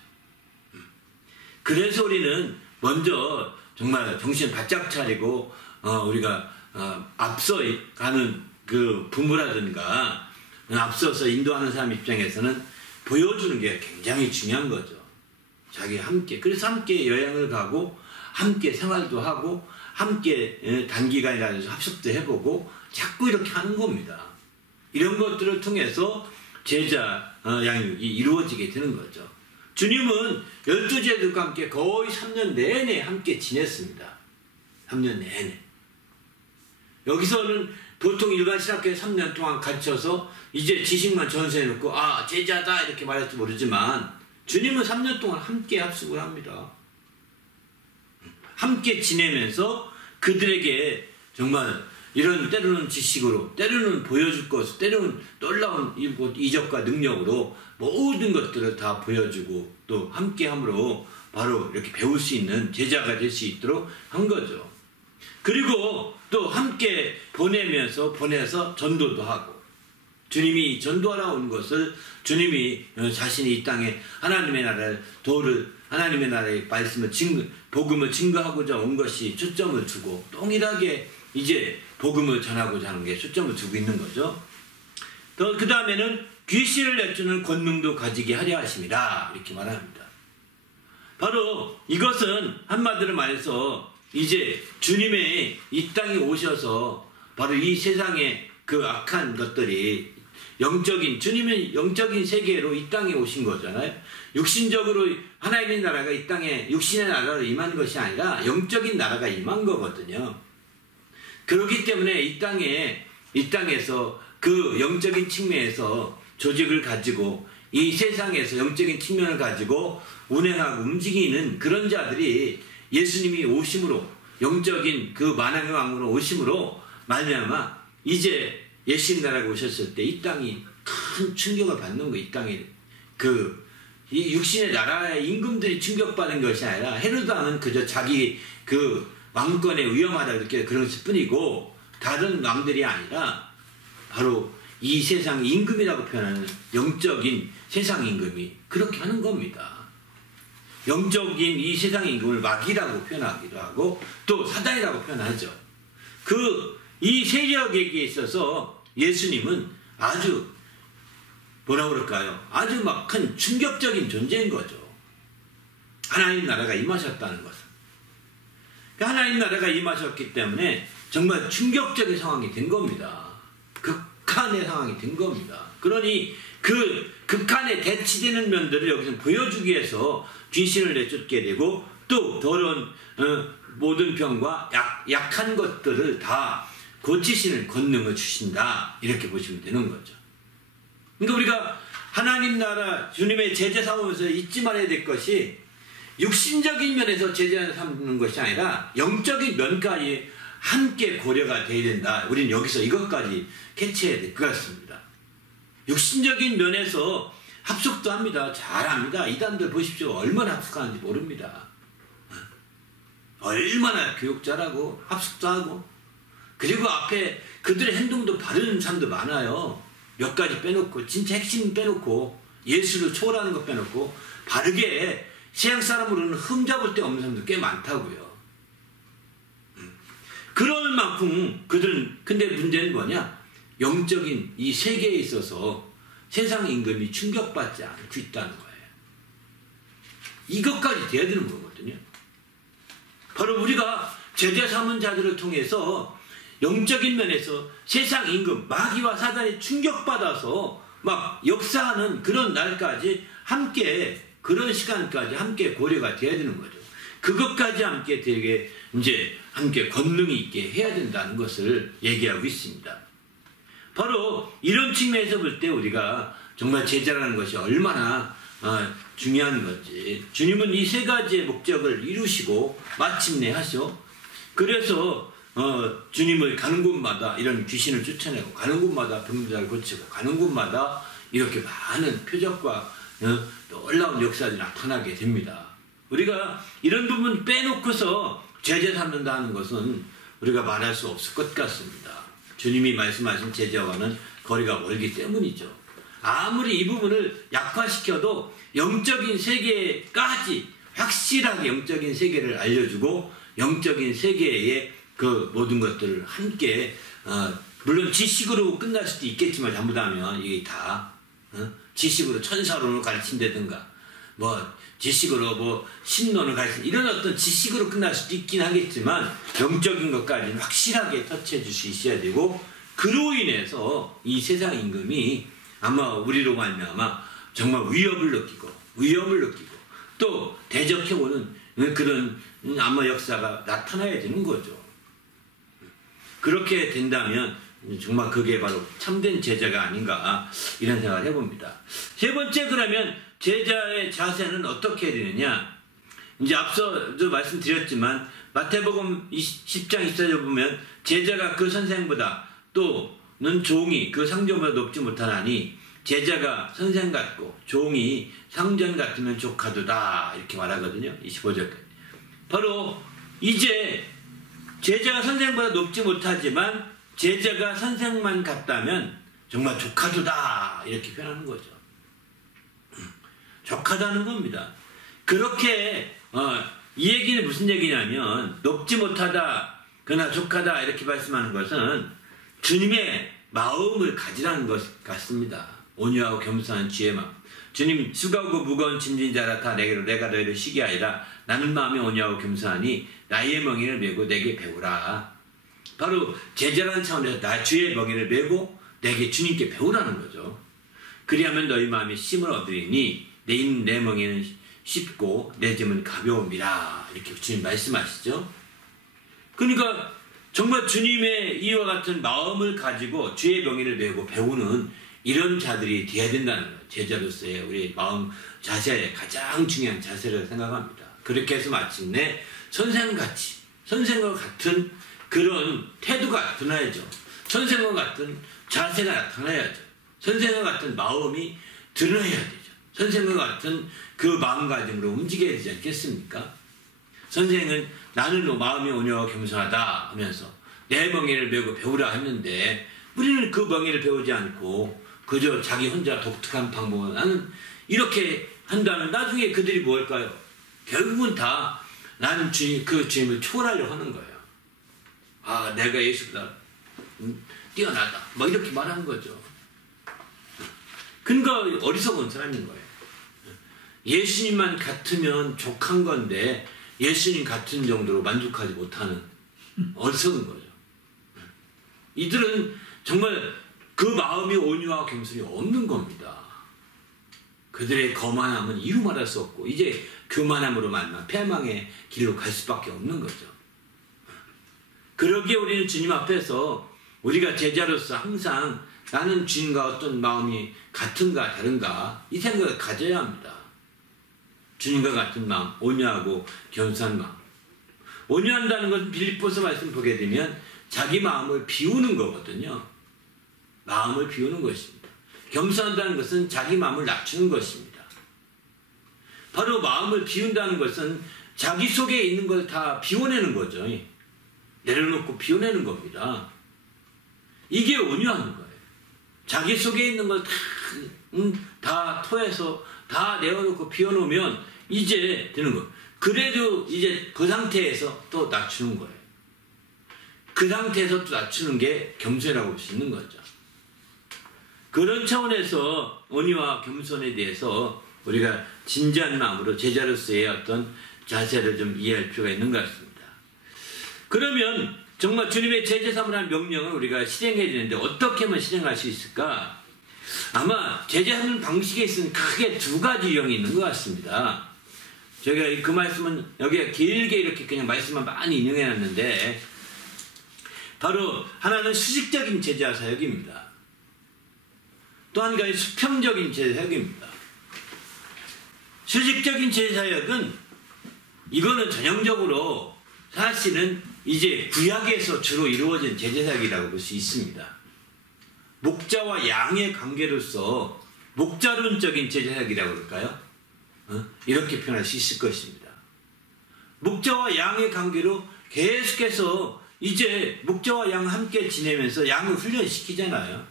그래서 우리는 먼저 정말 정신 바짝 차리고 우리가 앞서 가는 그 부모라든가 앞서서 인도하는 사람 입장에서는 보여주는 게 굉장히 중요한 거죠. 자기 함께. 그래서 함께 여행을 가고 함께 생활도 하고 함께 단기간이라도 합숙도 해보고 자꾸 이렇게 하는 겁니다. 이런 것들을 통해서 제자 양육이 이루어지게 되는 거죠. 주님은 12제자들과 함께 거의 3년 내내 함께 지냈습니다. 3년 내내. 여기서는 보통 일반 신학교에 3년 동안 갇혀서 이제 지식만 전수해놓고 제자다 이렇게 말할지 모르지만 주님은 3년 동안 함께 합숙을 합니다. 함께 지내면서 그들에게 정말 이런 때로는 지식으로, 때로는 보여줄 것, 때로는 놀라운 이적과 능력으로 모든 것들을 다 보여주고 또 함께함으로 바로 이렇게 배울 수 있는 제자가 될 수 있도록 한 거죠. 그리고 또 함께 보내서 전도도 하고 주님이 전도하러 온 것을 주님이 자신이 이 땅에 하나님의 나라의 말씀을 복음을 증거하고자 온 것이 초점을 두고 동일하게 이제 복음을 전하고자 하는 게 초점을 두고 있는 거죠. 또 그 다음에는 귀신을 내쫓는 권능도 가지게 하려 하심이라 이렇게 말합니다. 바로 이것은 한마디로 말해서 이제 주님의 이 땅에 오셔서 바로 이 세상의 그 악한 것들이 주님의 영적인 세계로 이 땅에 오신 거잖아요. 육신적으로 하나님의 나라가 이 땅에 육신의 나라로 임한 것이 아니라 영적인 나라가 임한 거거든요. 그렇기 때문에 이 땅에서 그 영적인 측면에서 조직을 가지고 이 세상에서 영적인 측면을 가지고 운행하고 움직이는 그런 자들이 예수님이 오심으로 영적인 그 만왕의 왕으로 오심으로 말미암아 이제 예수님 나라가 오셨을 때 이 땅이 큰 충격을 받는 거예요. 이 땅에 이 육신의 나라의 임금들이 충격받은 것이 아니라 헤로드 왕은 그저 자기 그 왕권에 위험하다 이렇게 그런 것일 뿐이고 다른 왕들이 아니라 바로 이 세상 임금이라고 표현하는 영적인 세상 임금이 그렇게 하는 겁니다. 영적인 이 세상 임금을 마귀라고 표현하기도 하고 또 사단이라고 표현하죠. 이 세력에게 있어서 예수님은 아주 뭐라 그럴까요? 아주 막 큰 충격적인 존재인 거죠. 하나님 나라가 임하셨다는 것은. 하나님 나라가 임하셨기 때문에 정말 충격적인 상황이 된 겁니다. 극한의 상황이 된 겁니다. 그러니 그 극한에 대치되는 면들을 여기서 보여주기 위해서 귀신을 내쫓게 되고 또 더러운 모든 병과 약한 것들을 다 고치시는 권능을 주신다. 이렇게 보시면 되는 거죠. 그러니까 우리가 하나님 나라 주님의 제자 삼으면서 잊지 말아야 될 것이 육신적인 면에서 제자 삼는 것이 아니라 영적인 면까지 함께 고려가 돼야 된다. 우리는 여기서 이것까지 캐치해야 될 것 같습니다. 육신적인 면에서 합숙도 합니다. 잘합니다. 이단들 보십시오. 얼마나 합숙하는지 모릅니다. 얼마나 교육 잘하고 합숙도 하고 그리고 앞에 그들의 행동도 바른 사람도 많아요. 몇 가지 빼놓고 진짜 핵심 빼놓고 예수를 초월하는 것 빼놓고 바르게 세상 사람으로는 흠잡을 데 없는 사람도 꽤 많다고요. 그럴 만큼 그들은 근데 문제는 뭐냐? 영적인 이 세계에 있어서 세상 임금이 충격받지 않고 있다는 거예요. 이것까지 돼야 되는 거거든요. 바로 우리가 제자 삼은 자들을 통해서 영적인 면에서 세상 임금 마귀와 사단이 충격받아서 막 역사하는 그런 날까지 함께 그런 시간까지 함께 고려가 돼야 되는 거죠. 그것까지 함께 되게 이제 함께 권능이 있게 해야 된다는 것을 얘기하고 있습니다. 바로 이런 측면에서 볼 때 우리가 정말 제자라는 것이 얼마나 중요한 건지 주님은 이 세 가지의 목적을 이루시고 마침내 하셔. 그래서 주님을 가는 곳마다 이런 귀신을 쫓아내고 가는 곳마다 병자를 고치고 가는 곳마다 이렇게 많은 표적과 놀라운 역사들이 나타나게 됩니다. 우리가 이런 부분 빼놓고서 제자 삼는다 하는 것은 우리가 말할 수 없을 것 같습니다. 주님이 말씀하신 제자와는 거리가 멀기 때문이죠. 아무리 이 부분을 약화시켜도 영적인 세계까지 확실하게 영적인 세계를 알려주고 영적인 세계의 그 모든 것들을 함께 물론 지식으로 끝날 수도 있겠지만 잘못하면 이게 다 지식으로 천사론을 가르친다든가 뭐 지식으로 뭐 신론을 가르친 이런 어떤 지식으로 끝날 수도 있긴 하겠지만 영적인 것까지는 확실하게 터치해 줄 수 있어야 되고 그로 인해서 이 세상 임금이 아마 우리로 말미암아 정말 위협을 느끼고 또 대적해오는 그런 아마 역사가 나타나야 되는 거죠. 그렇게 된다면 정말 그게 바로 참된 제자가 아닌가 이런 생각을 해봅니다. 세 번째 그러면 제자의 자세는 어떻게 해야 되느냐? 이제 앞서도 말씀드렸지만 마태복음 10장 24절 보면 제자가 그 선생보다 또는 종이 그 상전보다 높지 못하나니 제자가 선생 같고 종이 상전 같으면 족하도다 이렇게 말하거든요. 25절까지. 바로 이제 제자가 선생보다 높지 못하지만 제자가 선생만 같다면 정말 족하도다 이렇게 표현하는 거죠. 족하다는 겁니다. 그렇게 이 얘기는 무슨 얘기냐면 높지 못하다 그러나 족하다 이렇게 말씀하는 것은 주님의 마음을 가지라는 것 같습니다. 온유하고 겸손한 지혜의 마음. 주님 수고하고 무거운 짐진 자라 다 내게로 내가 너희를 쉬게 하리라. 나는 마음이 온유하고 겸손하니 나의 멍에를 메고 내게 배우라. 바로 제자라는 차원에서 나 주의 멍에를 메고 내게 주님께 배우라는 거죠. 그리하면 너희 마음이 쉼을 얻으리니 내 멍에는 쉽고 내 짐은 가벼움이라. 이렇게 주님 말씀하시죠. 그러니까 정말 주님의 이와 같은 마음을 가지고 주의 멍에를 메고 배우는 이런 자들이 돼야 된다는 거예요. 제자로서의 우리 마음 자세의 가장 중요한 자세라고 생각합니다. 그렇게 해서 마침내 선생같이 선생과 같은 그런 태도가 나타나야죠. 선생과 같은 자세가 나타나야죠. 선생과 같은 마음이 드러나야 되죠. 선생과 같은 그 마음가짐으로 움직여야 되지 않겠습니까? 선생은 나는 마음이 온유하고 겸손하다 하면서 내 멍에를 메고 배우라 했는데 우리는 그 멍에를 배우지 않고 그저 자기 혼자 독특한 방법을 나는 이렇게 한다면 나중에 그들이 뭐 할까요? 결국은 다 나는 그 주님을 초월하려고 하는 거예요. 아, 내가 예수보다 뛰어나다. 막 이렇게 말하는 거죠. 그러니까 어리석은 사람인 거예요. 예수님만 같으면 족한 건데 예수님 같은 정도로 만족하지 못하는 어리석은 거죠. 이들은 정말 그 마음이 온유와 겸손이 없는 겁니다. 그들의 거만함은 이루 말할 수 없고 이제 교만함으로 만나 패망의 길로 갈 수밖에 없는 거죠. 그러기에 우리는 주님 앞에서 우리가 제자로서 항상 나는 주님과 어떤 마음이 같은가 다른가 이 생각을 가져야 합니다. 주님과 같은 마음, 온유하고 겸손한 마음. 온유한다는 것은 빌립보서 말씀 보게 되면 자기 마음을 비우는 거거든요. 마음을 비우는 것입니다. 겸손한다는 것은 자기 마음을 낮추는 것입니다. 바로 마음을 비운다는 것은 자기 속에 있는 걸 다 비워내는 거죠. 내려놓고 비워내는 겁니다. 이게 온유한 거예요. 자기 속에 있는 걸 다 토해서 다 내어놓고 비워놓으면 이제 되는 거예요. 그래도 이제 그 상태에서 또 낮추는 거예요. 그 상태에서 또 낮추는 게 겸손이라고 볼 수 있는 거죠. 그런 차원에서 온유와 겸손에 대해서 우리가 진지한 마음으로 제자로서의 어떤 자세를 좀 이해할 필요가 있는 것 같습니다. 그러면 정말 주님의 제자 삼으라는 명령을 우리가 실행해야 되는데 어떻게 하면 실행할 수 있을까? 아마 제자하는 방식에 있어서는 크게 두 가지 유형이 있는 것 같습니다. 저희가 그 말씀은 여기에 길게 이렇게 그냥 말씀만 많이 인용해놨는데 바로 하나는 수직적인 제자 사역입니다. 또 한 가지 수평적인 제자 사역입니다. 수직적인 제자 사역은 이거는 전형적으로 사실은 이제 구약에서 주로 이루어진 제자 사역이라고 볼 수 있습니다. 목자와 양의 관계로서 목자론적인 제자 사역이라고 그럴까요? 이렇게 표현할 수 있을 것입니다. 목자와 양의 관계로 계속해서 이제 목자와 양 함께 지내면서 양을 훈련시키잖아요.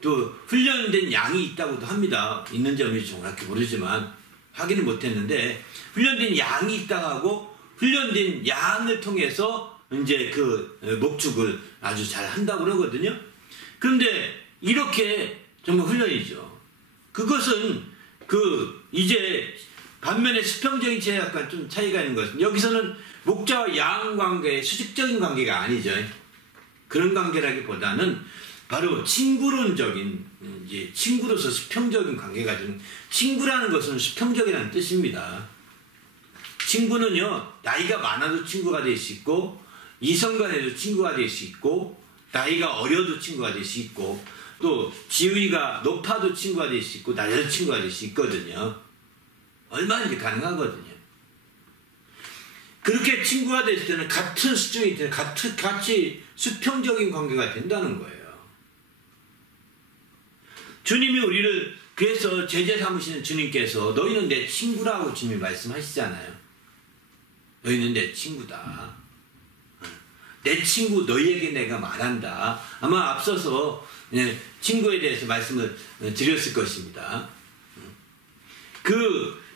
또 훈련된 양이 있다고도 합니다. 있는지 없는지 정확히 모르지만 확인을 못했는데 훈련된 양이 있다고 하고 훈련된 양을 통해서 이제 그 목축을 아주 잘 한다고 그러거든요. 그런데 이렇게 정말 훈련이죠. 그것은 이제 반면에 수평적인 제약과 좀 차이가 있는 것은 여기서는 목자와 양 관계의 수직적인 관계가 아니죠. 그런 관계라기보다는 바로 친구론적인 이제 친구로서 수평적인 관계가 좀 친구라는 것은 수평적이라는 뜻입니다. 친구는요 나이가 많아도 친구가 될 수 있고 이성 간에도 친구가 될 수 있고 나이가 어려도 친구가 될 수 있고 또 지위가 높아도 친구가 될 수 있고 낮아도 친구가 될 수 있거든요. 얼마든지 가능하거든요. 그렇게 친구가 됐을 때는 같은 수준이 되는 같이 수평적인 관계가 된다는 거예요. 주님이 우리를 그래서 제자 삼으시는 주님께서 너희는 내 친구라고 주님이 말씀하시잖아요. 너희는 내 친구다. 내 친구 너희에게 내가 말한다. 아마 앞서서 친구에 대해서 말씀을 드렸을 것입니다.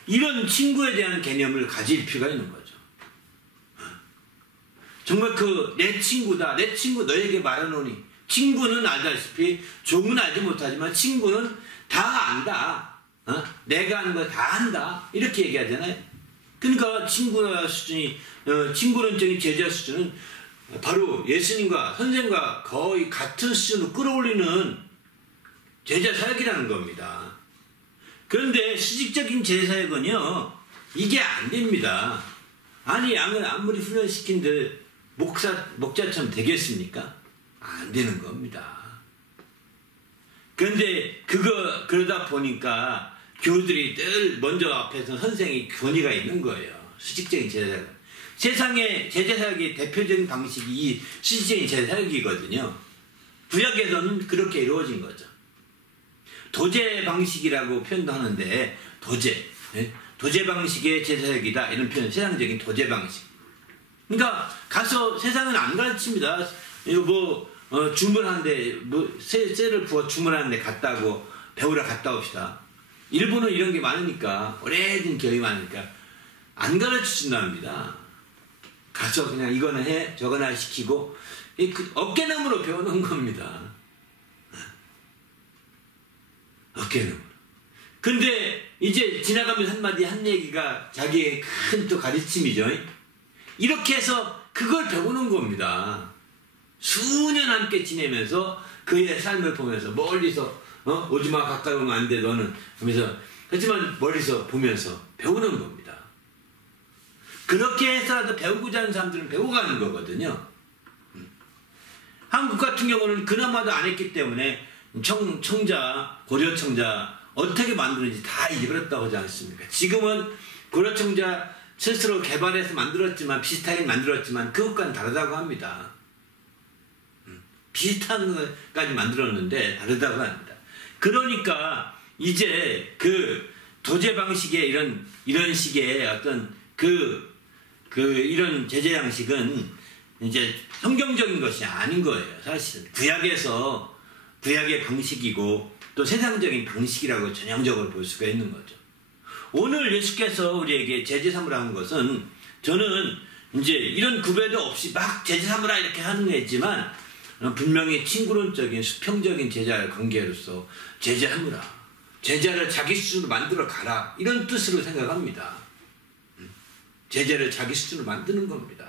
이런 친구에 대한 개념을 가질 필요가 있는 거죠. 정말 내 친구다. 내 친구 너에게 말하노니. 친구는 알다시피 종은 알지 못하지만 친구는 다 안다. 내가 아는 걸 다 안다. 이렇게 얘기하잖아요. 그러니까 친구의 수준이 친구론적인 제자 수준은 바로 예수님과 선생과 거의 같은 수준으로 끌어올리는 제자 사역이라는 겁니다. 그런데 수직적인 제자 사역은요 이게 안 됩니다. 아니 양을 아무리 훈련시킨들 목자처럼 되겠습니까? 안 되는 겁니다. 그런데 그러다 보니까 교우들이 늘 먼저 앞에서 선생이 권위가 있는 거예요. 수직적인 제자사역. 세상의 제자사역의 대표적인 방식이 이 수직적인 제자사역이거든요. 구약에서는 그렇게 이루어진 거죠. 도제 방식이라고 표현도 하는데 도제 방식의 제자사역이다 이런 표현, 세상적인 도제 방식. 그러니까 가서 세상은 안 가르칩니다. 이거 주문하는데 쇠를 부어 주문하는데 갔다고 배우러 갔다 옵시다. 일본은 이런 게 많으니까 오래된 기억이 많으니까 안 가르쳐준답니다. 가서 그냥 이거는 해 저거나 시키고 어깨너머로 배워놓은 겁니다. 어깨너머로. 근데 이제 지나가면서 한마디 한 얘기가 자기의 큰 또 가르침이죠. 이렇게 해서 그걸 배우는 겁니다. 수년 함께 지내면서 그의 삶을 보면서 멀리서 오지마 가까이 오면 안 돼 너는 하면서 하지만 멀리서 보면서 배우는 겁니다. 그렇게 해서라도 배우고자 하는 사람들은 배워가는 거거든요. 한국 같은 경우는 그나마도 안 했기 때문에 청자, 고려청자 어떻게 만드는지 다 잊어버렸다고 하지 않습니까? 지금은 고려청자 스스로 개발해서 만들었지만 비슷하게 만들었지만 그것과는 다르다고 합니다. 비슷한 것까지 만들었는데 다르다고 합니다. 그러니까 이제 그 도제 방식의 이런 식의 어떤 이런 제재 양식은 이제 성경적인 것이 아닌 거예요. 사실은 구약의 방식이고 또 세상적인 방식이라고 전형적으로 볼 수가 있는 거죠. 오늘 예수께서 우리에게 제재 삼으라는 것은 저는 이제 이런 구별도 없이 막 제재 삼으라 이렇게 하는 거지만 분명히 친구론적인 수평적인 제자 관계로서 제재하느라 제자를 자기 수준으로 만들어 가라 이런 뜻으로 생각합니다. 제자를 자기 수준으로 만드는 겁니다.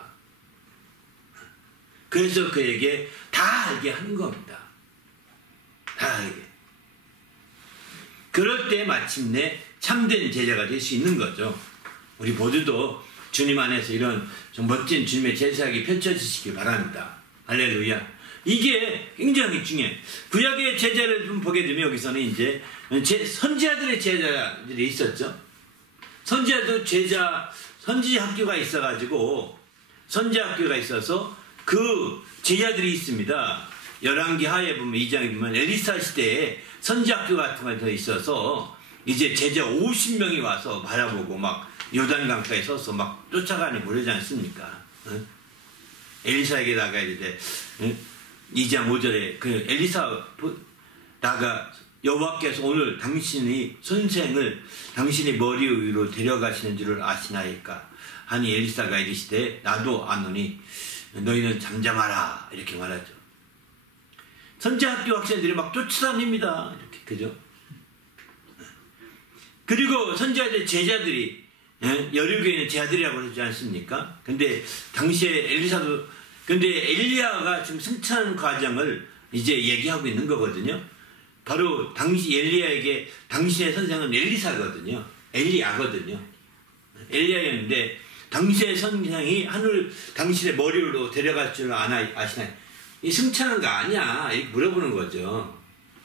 그래서 그에게 다 알게 하는 겁니다. 다 알게. 그럴 때 마침내 참된 제자가 될 수 있는 거죠. 우리 모두도 주님 안에서 이런 좀 멋진 주님의 제사하기 펼쳐지시기 바랍니다. 할렐루야. 이게 굉장히 중요해요. 구약의 제자를 좀 보게 되면 여기서는 이제 선지자들의 제자들이 있었죠. 선지자도 선지 학교가 있어가지고 선지 학교가 있어서 그 제자들이 있습니다. 열왕기 하에 보면 2장에 보면 엘리사 시대에 선지 학교 같은 거 있어서 이제 제자 50명이 와서 바라보고 막 요단강가에 서서 막 쫓아가니 모르지 않습니까? 엘리사에게 나가야 돼. 2장 5절에 그 엘리사가 여호와께서 오늘 당신의 선생을 당신의 머리 위로 데려가시는 줄을 아시나이까 하니 엘리사가 이르시되 나도 아노니 너희는 잠잠하라 이렇게 말하죠. 선지학교 학생들이 막 쫓아다닙니다. 이렇게 그죠? 그리고 선지자들 제자들이 여리고에 있는 제자들이라고 그러지 않습니까? 근데 당시에 근데 엘리야가 지금 승천 과정을 이제 얘기하고 있는 거거든요. 바로 당시 엘리야에게 당신의 선생은 엘리사거든요. 엘리야거든요. 엘리야였는데 당시의 선생이 당신의 머리 위로 데려갈 줄 아시나요? 이 승천한 거 아니야. 이렇게 물어보는 거죠.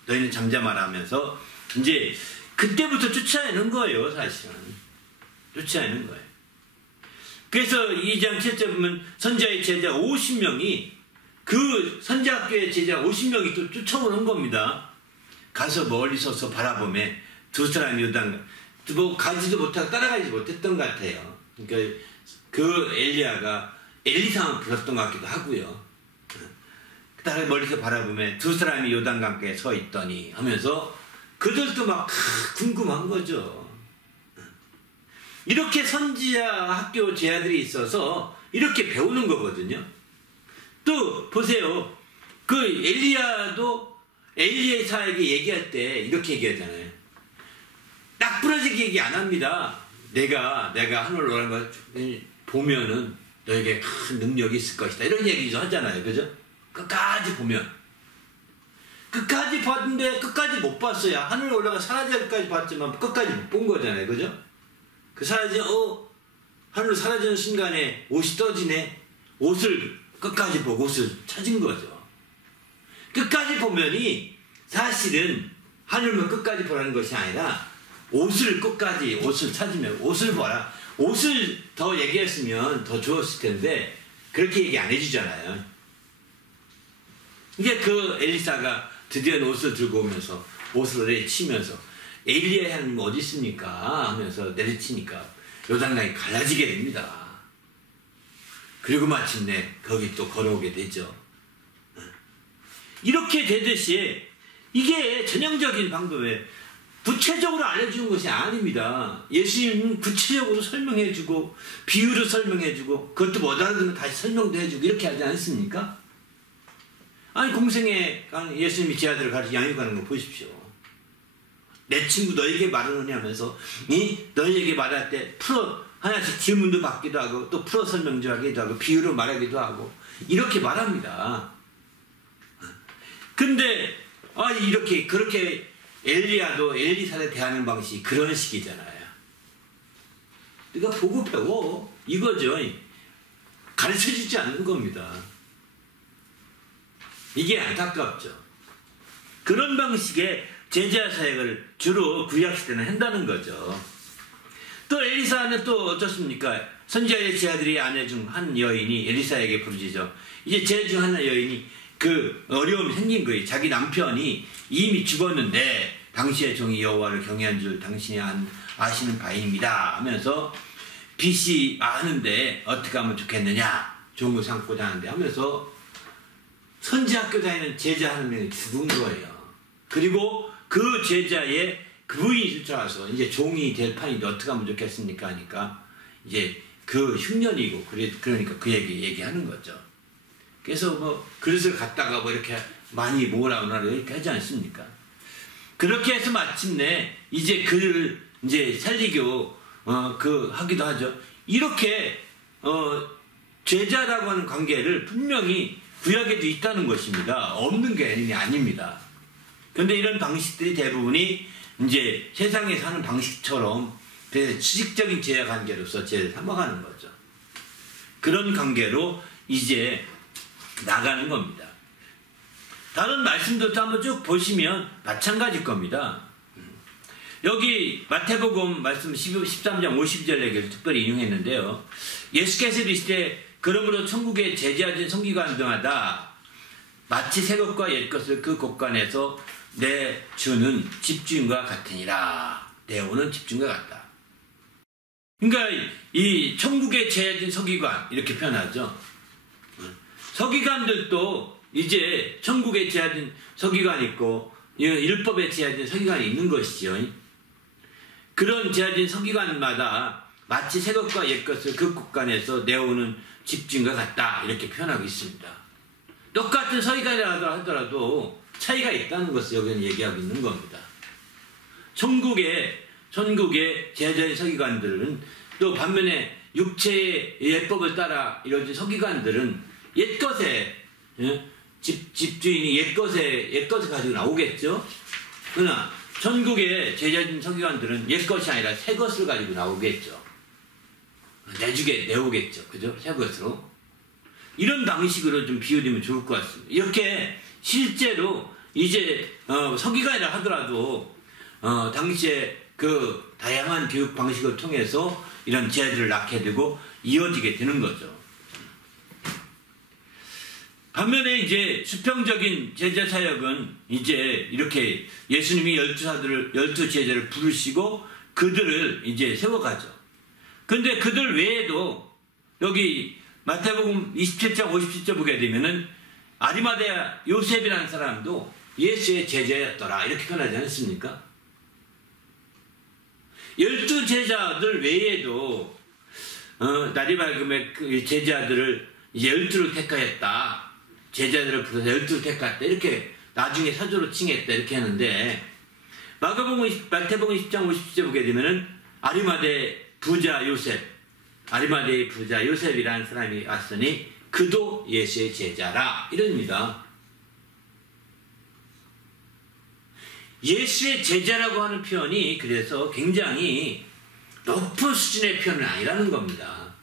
너희는 잠잠하라 하면서 이제 그때부터 쫓아내는 거예요. 사실은. 쫓아내는 거예요. 그래서 2장 7절 보면 선지자의 제자 50명이 그 선지학교의 제자 50명이 또 쫓아오는 겁니다. 가서 멀리 서서 바라보며 두 사람이 요단 뭐 가지도 못하고 따라가지 못했던 것 같아요. 그러니까 그 엘리야가 엘리사만 불렀던 것 같기도 하고요. 그다음에 멀리서 바라보며 두 사람이 요단강가에 서 있더니 하면서 그들도 막 궁금한 거죠. 이렇게 선지자 학교 제자들이 있어서 이렇게 배우는 거거든요. 또 보세요. 그 엘리야도 엘리사에게 얘기할 때 이렇게 얘기하잖아요. 딱 부러지게 얘기 안 합니다. 내가 하늘로 오는 걸 보면은 너에게 큰 능력이 있을 것이다. 이런 얘기도 하잖아요. 그죠? 끝까지 보면. 끝까지 봤는데 끝까지 못 봤어요. 하늘 올라가 사라질까지 봤지만 끝까지 못 본 거잖아요. 그죠? 그 하늘로 사라지는 순간에 옷이 떠지네. 옷을 끝까지 보고 옷을 찾은 거죠. 끝까지 보면이 사실은 하늘만 끝까지 보라는 것이 아니라 옷을 찾으면 옷을 봐라. 옷을 더 얘기했으면 더 좋았을 텐데 그렇게 얘기 안 해주잖아요. 이게 그 엘리사가 드디어 옷을 들고 오면서 옷을 내리치면서 엘리야 하나님 어디 있습니까? 하면서 내리치니까 요단강이 갈라지게 됩니다. 그리고 마침내 거기 또 걸어오게 되죠. 이렇게 되듯이 이게 전형적인 방법이에요. 구체적으로 알려주는 것이 아닙니다. 예수님은 구체적으로 설명해주고 비유로 설명해주고 그것도 못 알아듣는 다시 설명도 해주고 이렇게 하지 않습니까? 아니 공생에 예수님이 제자들을 가르쳐 양육하는 거 보십시오. 내 친구 너에게 말하느니 하면서 너에게 말할 때 풀어 하나씩 질문도 받기도 하고 또 풀어 설명도 하기도 하고 비유로 말하기도 하고 이렇게 말합니다. 근데 이렇게 그렇게 엘리야도 엘리사를 대하는 방식이 그런 식이잖아요. 그러니까 보고 배워 이거죠. 가르쳐주지 않는 겁니다. 이게 안타깝죠. 그런 방식의 제자 사역을 주로 구약시대는 한다는 거죠. 또 엘리사는 또 어떻습니까? 선지자의 제자들이 아내 중 한 여인이 엘리사에게 부르짖어 이제 제 중 하나 여인이 그 어려움이 생긴 거예요. 자기 남편이 이미 죽었는데 당시의 종이 여호와를 경외한 줄 당신이 아시는 바입니다 하면서 빚이 많은데 어떻게 하면 좋겠느냐 종을 삼고자 하는데 하면서 선지학교 다니는 제자 한 명이 죽은 거예요. 그리고 그 제자의 부인이 쫓아와서 이제 종이 될 판인데 어떻게 하면 좋겠습니까 하니까 이제 그 흉년이고 그러니까 그 얘기하는 거죠. 그래서 뭐 그릇을 갖다가 뭐 이렇게 많이 모으라거나 이렇게 하지 않습니까? 그렇게 해서 마침내 이제 그를 이제 살리고 하기도 하죠. 이렇게 제자라고 하는 관계를 분명히 구약에도 있다는 것입니다. 없는 게 아닙니다. 그런데 이런 방식들이 대부분이 이제 세상에 사는 방식처럼 수직적인 제자 관계로서 제를 삼아가는 거죠. 그런 관계로 이제 나가는 겁니다. 다른 말씀들도 한번 쭉 보시면 마찬가지일 겁니다. 여기 마태복음 말씀 13장 52절 얘기를 특별히 인용했는데요. 예수께서 이르시되 그러므로 천국에 제자된 성기관 등하다 마치 새 것과 옛 것을 그 곳간에서 내주는 집주인과 같으니라. 내오는 집주인과 같다. 그러니까 이 천국에 제자된 서기관 이렇게 표현하죠. 서기관들도 이제 천국에 제자된 서기관이 있고 율법에 제자된 서기관이 있는 것이죠. 그런 제자된 서기관마다 마치 새 것과 옛 것을 그 곳간에서 내오는 집주인과 같다 이렇게 표현하고 있습니다. 똑같은 서기관이라고 하더라도 차이가 있다는 것을 여기는 얘기하고 있는 겁니다. 천국의 제자된 서기관들은 또 반면에 육체의 예법을 따라 이루어진 서기관들은 옛것에 집주인이 옛것에 가지고 나오겠죠. 그러나 천국의 제자된 서기관들은 옛것이 아니라 새것을 가지고 나오겠죠. 내오겠죠. 그죠? 새것으로. 이런 방식으로 좀 비유되면 좋을 것 같습니다. 이렇게 실제로 이제 서기관이라 하더라도 당시에 그 다양한 교육 방식을 통해서 이런 제자들을 낳게 되고 이어지게 되는 거죠. 반면에 이제 수평적인 제자 사역은 이제 이렇게 예수님이 12 제자를 부르시고 그들을 이제 세워가죠. 근데 그들 외에도 여기 마태복음 27장 57절 보게 되면은 아리마대아 요셉이라는 사람도 예수의 제자였더라 이렇게 표현하지 않습니까? 12 제자들 외에도 날이 밝음에 그 제자들을 이제 12를 택하였다. 제자들을 불러서 12를 택했다. 이렇게 나중에 사조로 칭했다. 이렇게 하는데 마태복음 10장 50절 보게 되면은 아리마대의 부자 요셉이라는 사람이 왔으니 그도 예수의 제자라 이럽니다. 예수의 제자라고 하는 표현이 그래서 굉장히 높은 수준의 표현은 아니라는 겁니다.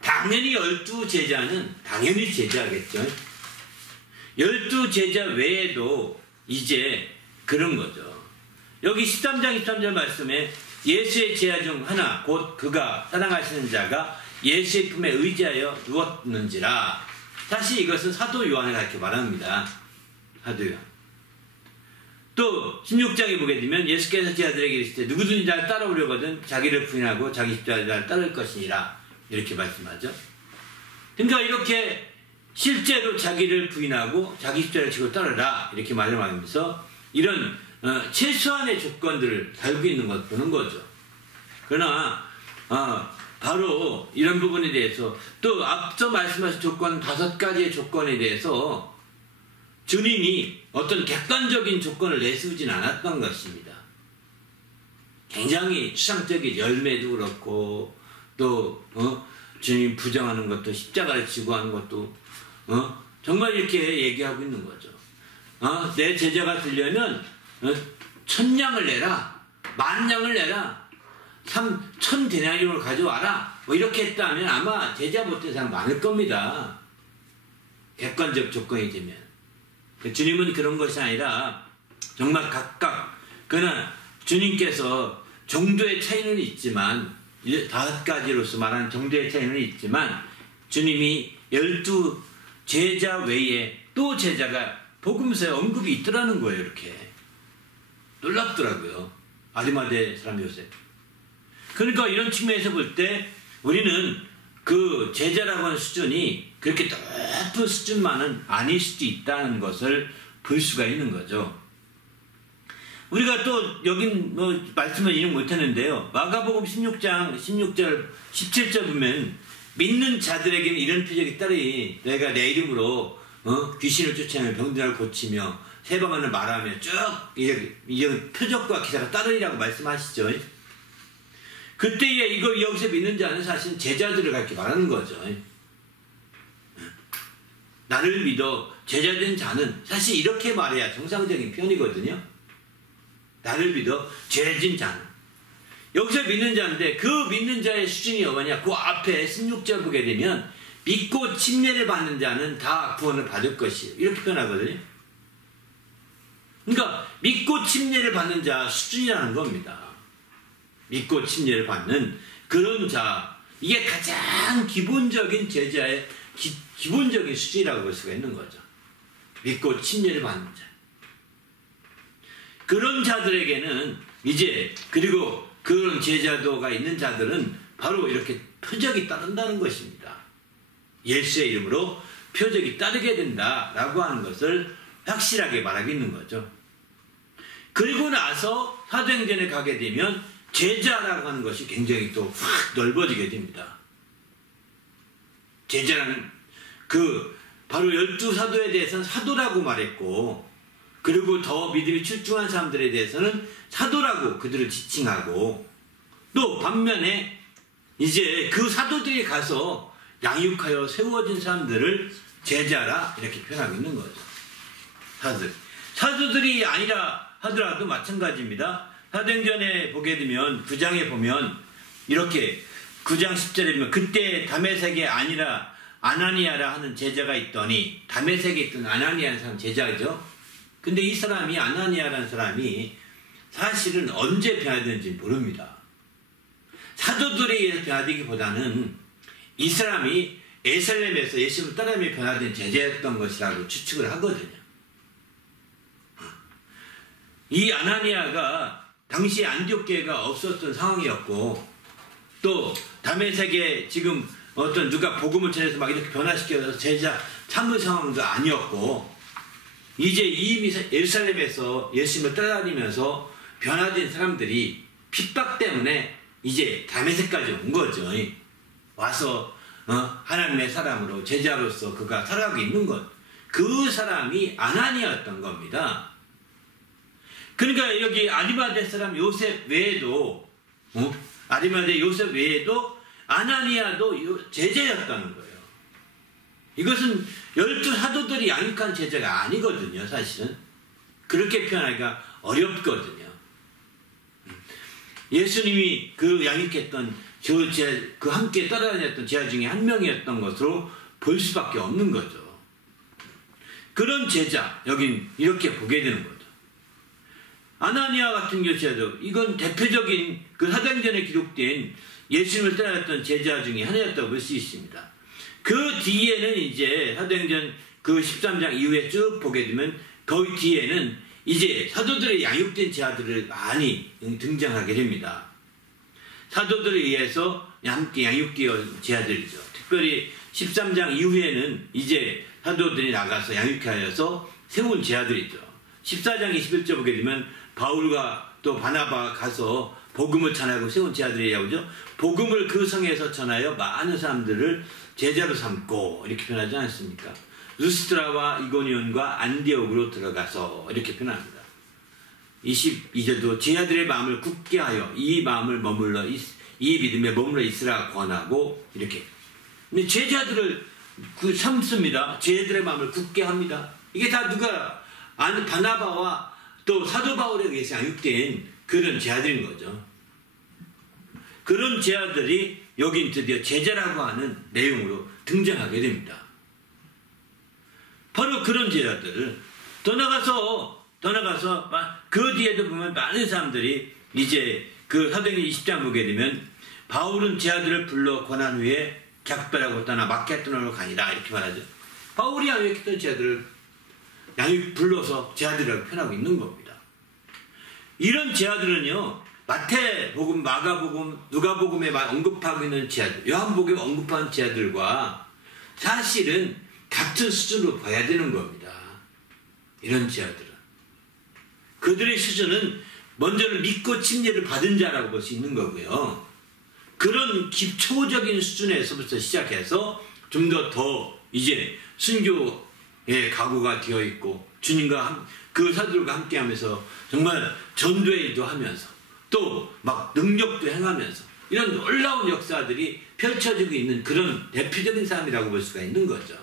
당연히 12 제자는 당연히 제자겠죠. 12 제자 외에도 이제 그런 거죠. 여기 13장 23절 말씀에 예수의 제자 중 하나 곧 그가 사랑하시는 자가 예수의 품에 의지하여 누웠는지라. 다시 이것은 사도 요한을 가르쳐 말합니다. 사도 요한. 또 16장에 보게 되면 예수께서 제자들에게 이르시되 누구든지 나를 따라오려거든 자기를 부인하고 자기 십자가를 따를 것이니라 이렇게 말씀하죠. 그러니까 이렇게 실제로 자기를 부인하고 자기 십자가를 지고 따르라 이렇게 말하면서 이런 최소한의 조건들을 달고 있는 것 보는 거죠. 그러나 바로 이런 부분에 대해서 또 앞서 말씀하신 조건 5가지의 조건에 대해서 주님이 어떤 객관적인 조건을 내세우진 않았던 것입니다. 굉장히 추상적인 열매도 그렇고 또 주님 부정하는 것도 십자가를 지고 하는 것도 정말 이렇게 얘기하고 있는 거죠. 내 제자가 되려면 1000양을 내라, 10,000양을 내라, 1,000데나리온을 가져와라, 뭐 이렇게 했다면 아마 제자 못된 사람 많을 겁니다. 객관적 조건이 되면. 주님은 그런 것이 아니라 정말 각각 그러나 주님께서 정도의 차이는 있지만 5가지로서 말하는 정도의 차이는 있지만 주님이 12 제자 외에 또 제자가 복음서에 언급이 있더라는 거예요. 이렇게 놀랍더라고요. 아리마대 사람 요셉. 그러니까 이런 측면에서 볼 때 우리는 그 제자라고 하는 수준이 그렇게 높은 수준만은 아닐 수도 있다는 것을 볼 수가 있는 거죠. 우리가 또 여긴 말씀을 인용 못했는데요. 마가복음 16장 16절 17절 보면 믿는 자들에게는 이런 표적이 따르니 내가 내 이름으로 귀신을 쫓아내며 병들을 고치며 세방언을 말하며 쭉 이런 표적과 기사가 따르리라고 말씀하시죠. 그때에 이거 여기서 믿는 자는 사실 제자들을 갖게 말하는 거죠. 나를 믿어 제자된 자는 사실 이렇게 말해야 정상적인 표현이거든요. 나를 믿어 죄진 자는. 여기서 믿는 자인데 그 믿는 자의 수준이 뭐냐? 그 앞에 16절 보게 되면 믿고 침례를 받는 자는 다 구원을 받을 것이에요. 이렇게 표현하거든요. 그러니까 믿고 침례를 받는 자 수준이라는 겁니다. 믿고 침례를 받는 그런 자, 이게 가장 기본적인 제자의 기본적인 수준이라고 볼 수가 있는 거죠. 믿고 침례를 받는 자. 그런 자들에게는 이제 그리고 그런 제자도가 있는 자들은 바로 이렇게 표적이 따른다는 것입니다. 예수의 이름으로 표적이 따르게 된다라고 하는 것을 확실하게 말하고 있는 거죠. 그리고 나서 사도행전에 가게 되면 제자라고 하는 것이 굉장히 또 확 넓어지게 됩니다. 제자는 바로 12사도에 대해서는 사도라고 말했고, 그리고 더 믿음이 출중한 사람들에 대해서는 사도라고 그들을 지칭하고, 또 반면에 이제 그 사도들이 가서 양육하여 세워진 사람들을 제자라 이렇게 표현하고 있는 거죠. 사도들이 아니라 하더라도 마찬가지입니다. 사도행전에 보게 되면 9장에 보면 이렇게 9장 10절에 보면 그때 다메섹에 아니라 아나니아라 하는 제자가 있더니, 다메섹에 있던 아나니아라는 사람 제자죠. 근데 이 사람이 아나니아라는 사람이 사실은 언제 변화되는지 모릅니다. 사도들에 의해서 변화되기보다는 이 사람이 예루살렘에서 예수님을 따르며 변화된 제자였던 것이라고 추측을 하거든요. 이 아나니아가 당시 안디옥교회가 없었던 상황이었고, 또 다메섹에 지금 어떤 누가 복음을 전해서 막 이렇게 변화시켜서 제자 참을 상황도 아니었고, 이제 이미 예루살렘에서 예수님을 따라다니면서 변화된 사람들이 핍박 때문에 이제 다메섹까지 온 거죠. 와서 하나님의 사람으로 제자로서 그가 살아가고 있는 것. 그 사람이 아나니아였던 겁니다. 그러니까 여기 아리마대 사람 요셉 외에도 아리마대 요셉 외에도 아나니아도 제자였다는 거예요. 이것은 12사도들이 양육한 제자가 아니거든요. 사실은 그렇게 표현하기가 어렵거든요. 예수님이 그 양육했던 그 함께 따라다녔던 제자 중에 한 명이었던 것으로 볼 수밖에 없는 거죠. 그런 제자, 여긴 이렇게 보게 되는 거죠. 아나니아 같은 제자도 이건 대표적인 그 사도행전에 기록된 예수님을 따라갔던 제자 중에 하나였다고 볼 수 있습니다. 그 뒤에는 이제 사도행전 그 13장 이후에 쭉 보게 되면 거기 뒤에는 이제 사도들의 양육된 제자들을 많이 등장하게 됩니다. 사도들에 의해서 함께 양육되어 제자들이죠. 특별히 13장 이후에는 이제 사도들이 나가서 양육하여서 세운 제자들이죠. 14장 21절 보게 되면 바울과 또 바나바가 가서 복음을 전하고 세운 제자들이라고 하죠. 복음을 그 성에서 전하여 많은 사람들을 제자로 삼고 이렇게 표현하지 않습니까? 루스드라와 이고니온과 안디옥으로 들어가서 이렇게 표현합니다. 22절도 제자들의 마음을 굳게 하여 이 마음을 이 믿음에 머물러 있으라 권하고 이렇게. 근데 제자들을 삼습니다. 제자들의 마음을 굳게 합니다. 이게 다 누가 바나바와 또 사도 바울에 의해서 양육된 그런 제자들인 거죠. 그런 제자들이 여긴 드디어 제자라고 하는 내용으로 등장하게 됩니다. 바로 그런 제자들을 더 나가서 그 뒤에도 보면 많은 사람들이 이제 그 사도행전 20장 보게 되면 바울은 제자들을 불러 권한 후에 작별하고 떠나 마케도냐로 가니라 이렇게 말하죠. 바울이 양육했던 제자들을 불러서 제자들이라고 표현하고 있는 겁니다. 이런 제자들은요, 마태복음, 마가복음, 누가복음에 언급하고 있는 제자들, 요한복음에 언급한 제자들과 사실은 같은 수준으로 봐야 되는 겁니다. 이런 제자들은. 그들의 수준은 먼저는 믿고 침례를 받은 자라고 볼 수 있는 거고요. 그런 기초적인 수준에서부터 시작해서 좀 더 이제 순교의 각오가 되어 있고 주님과 그 사도들과 함께 하면서 정말 전도의 일도 하면서 또 막 능력도 행하면서 이런 놀라운 역사들이 펼쳐지고 있는 그런 대표적인 사람이라고 볼 수가 있는 거죠.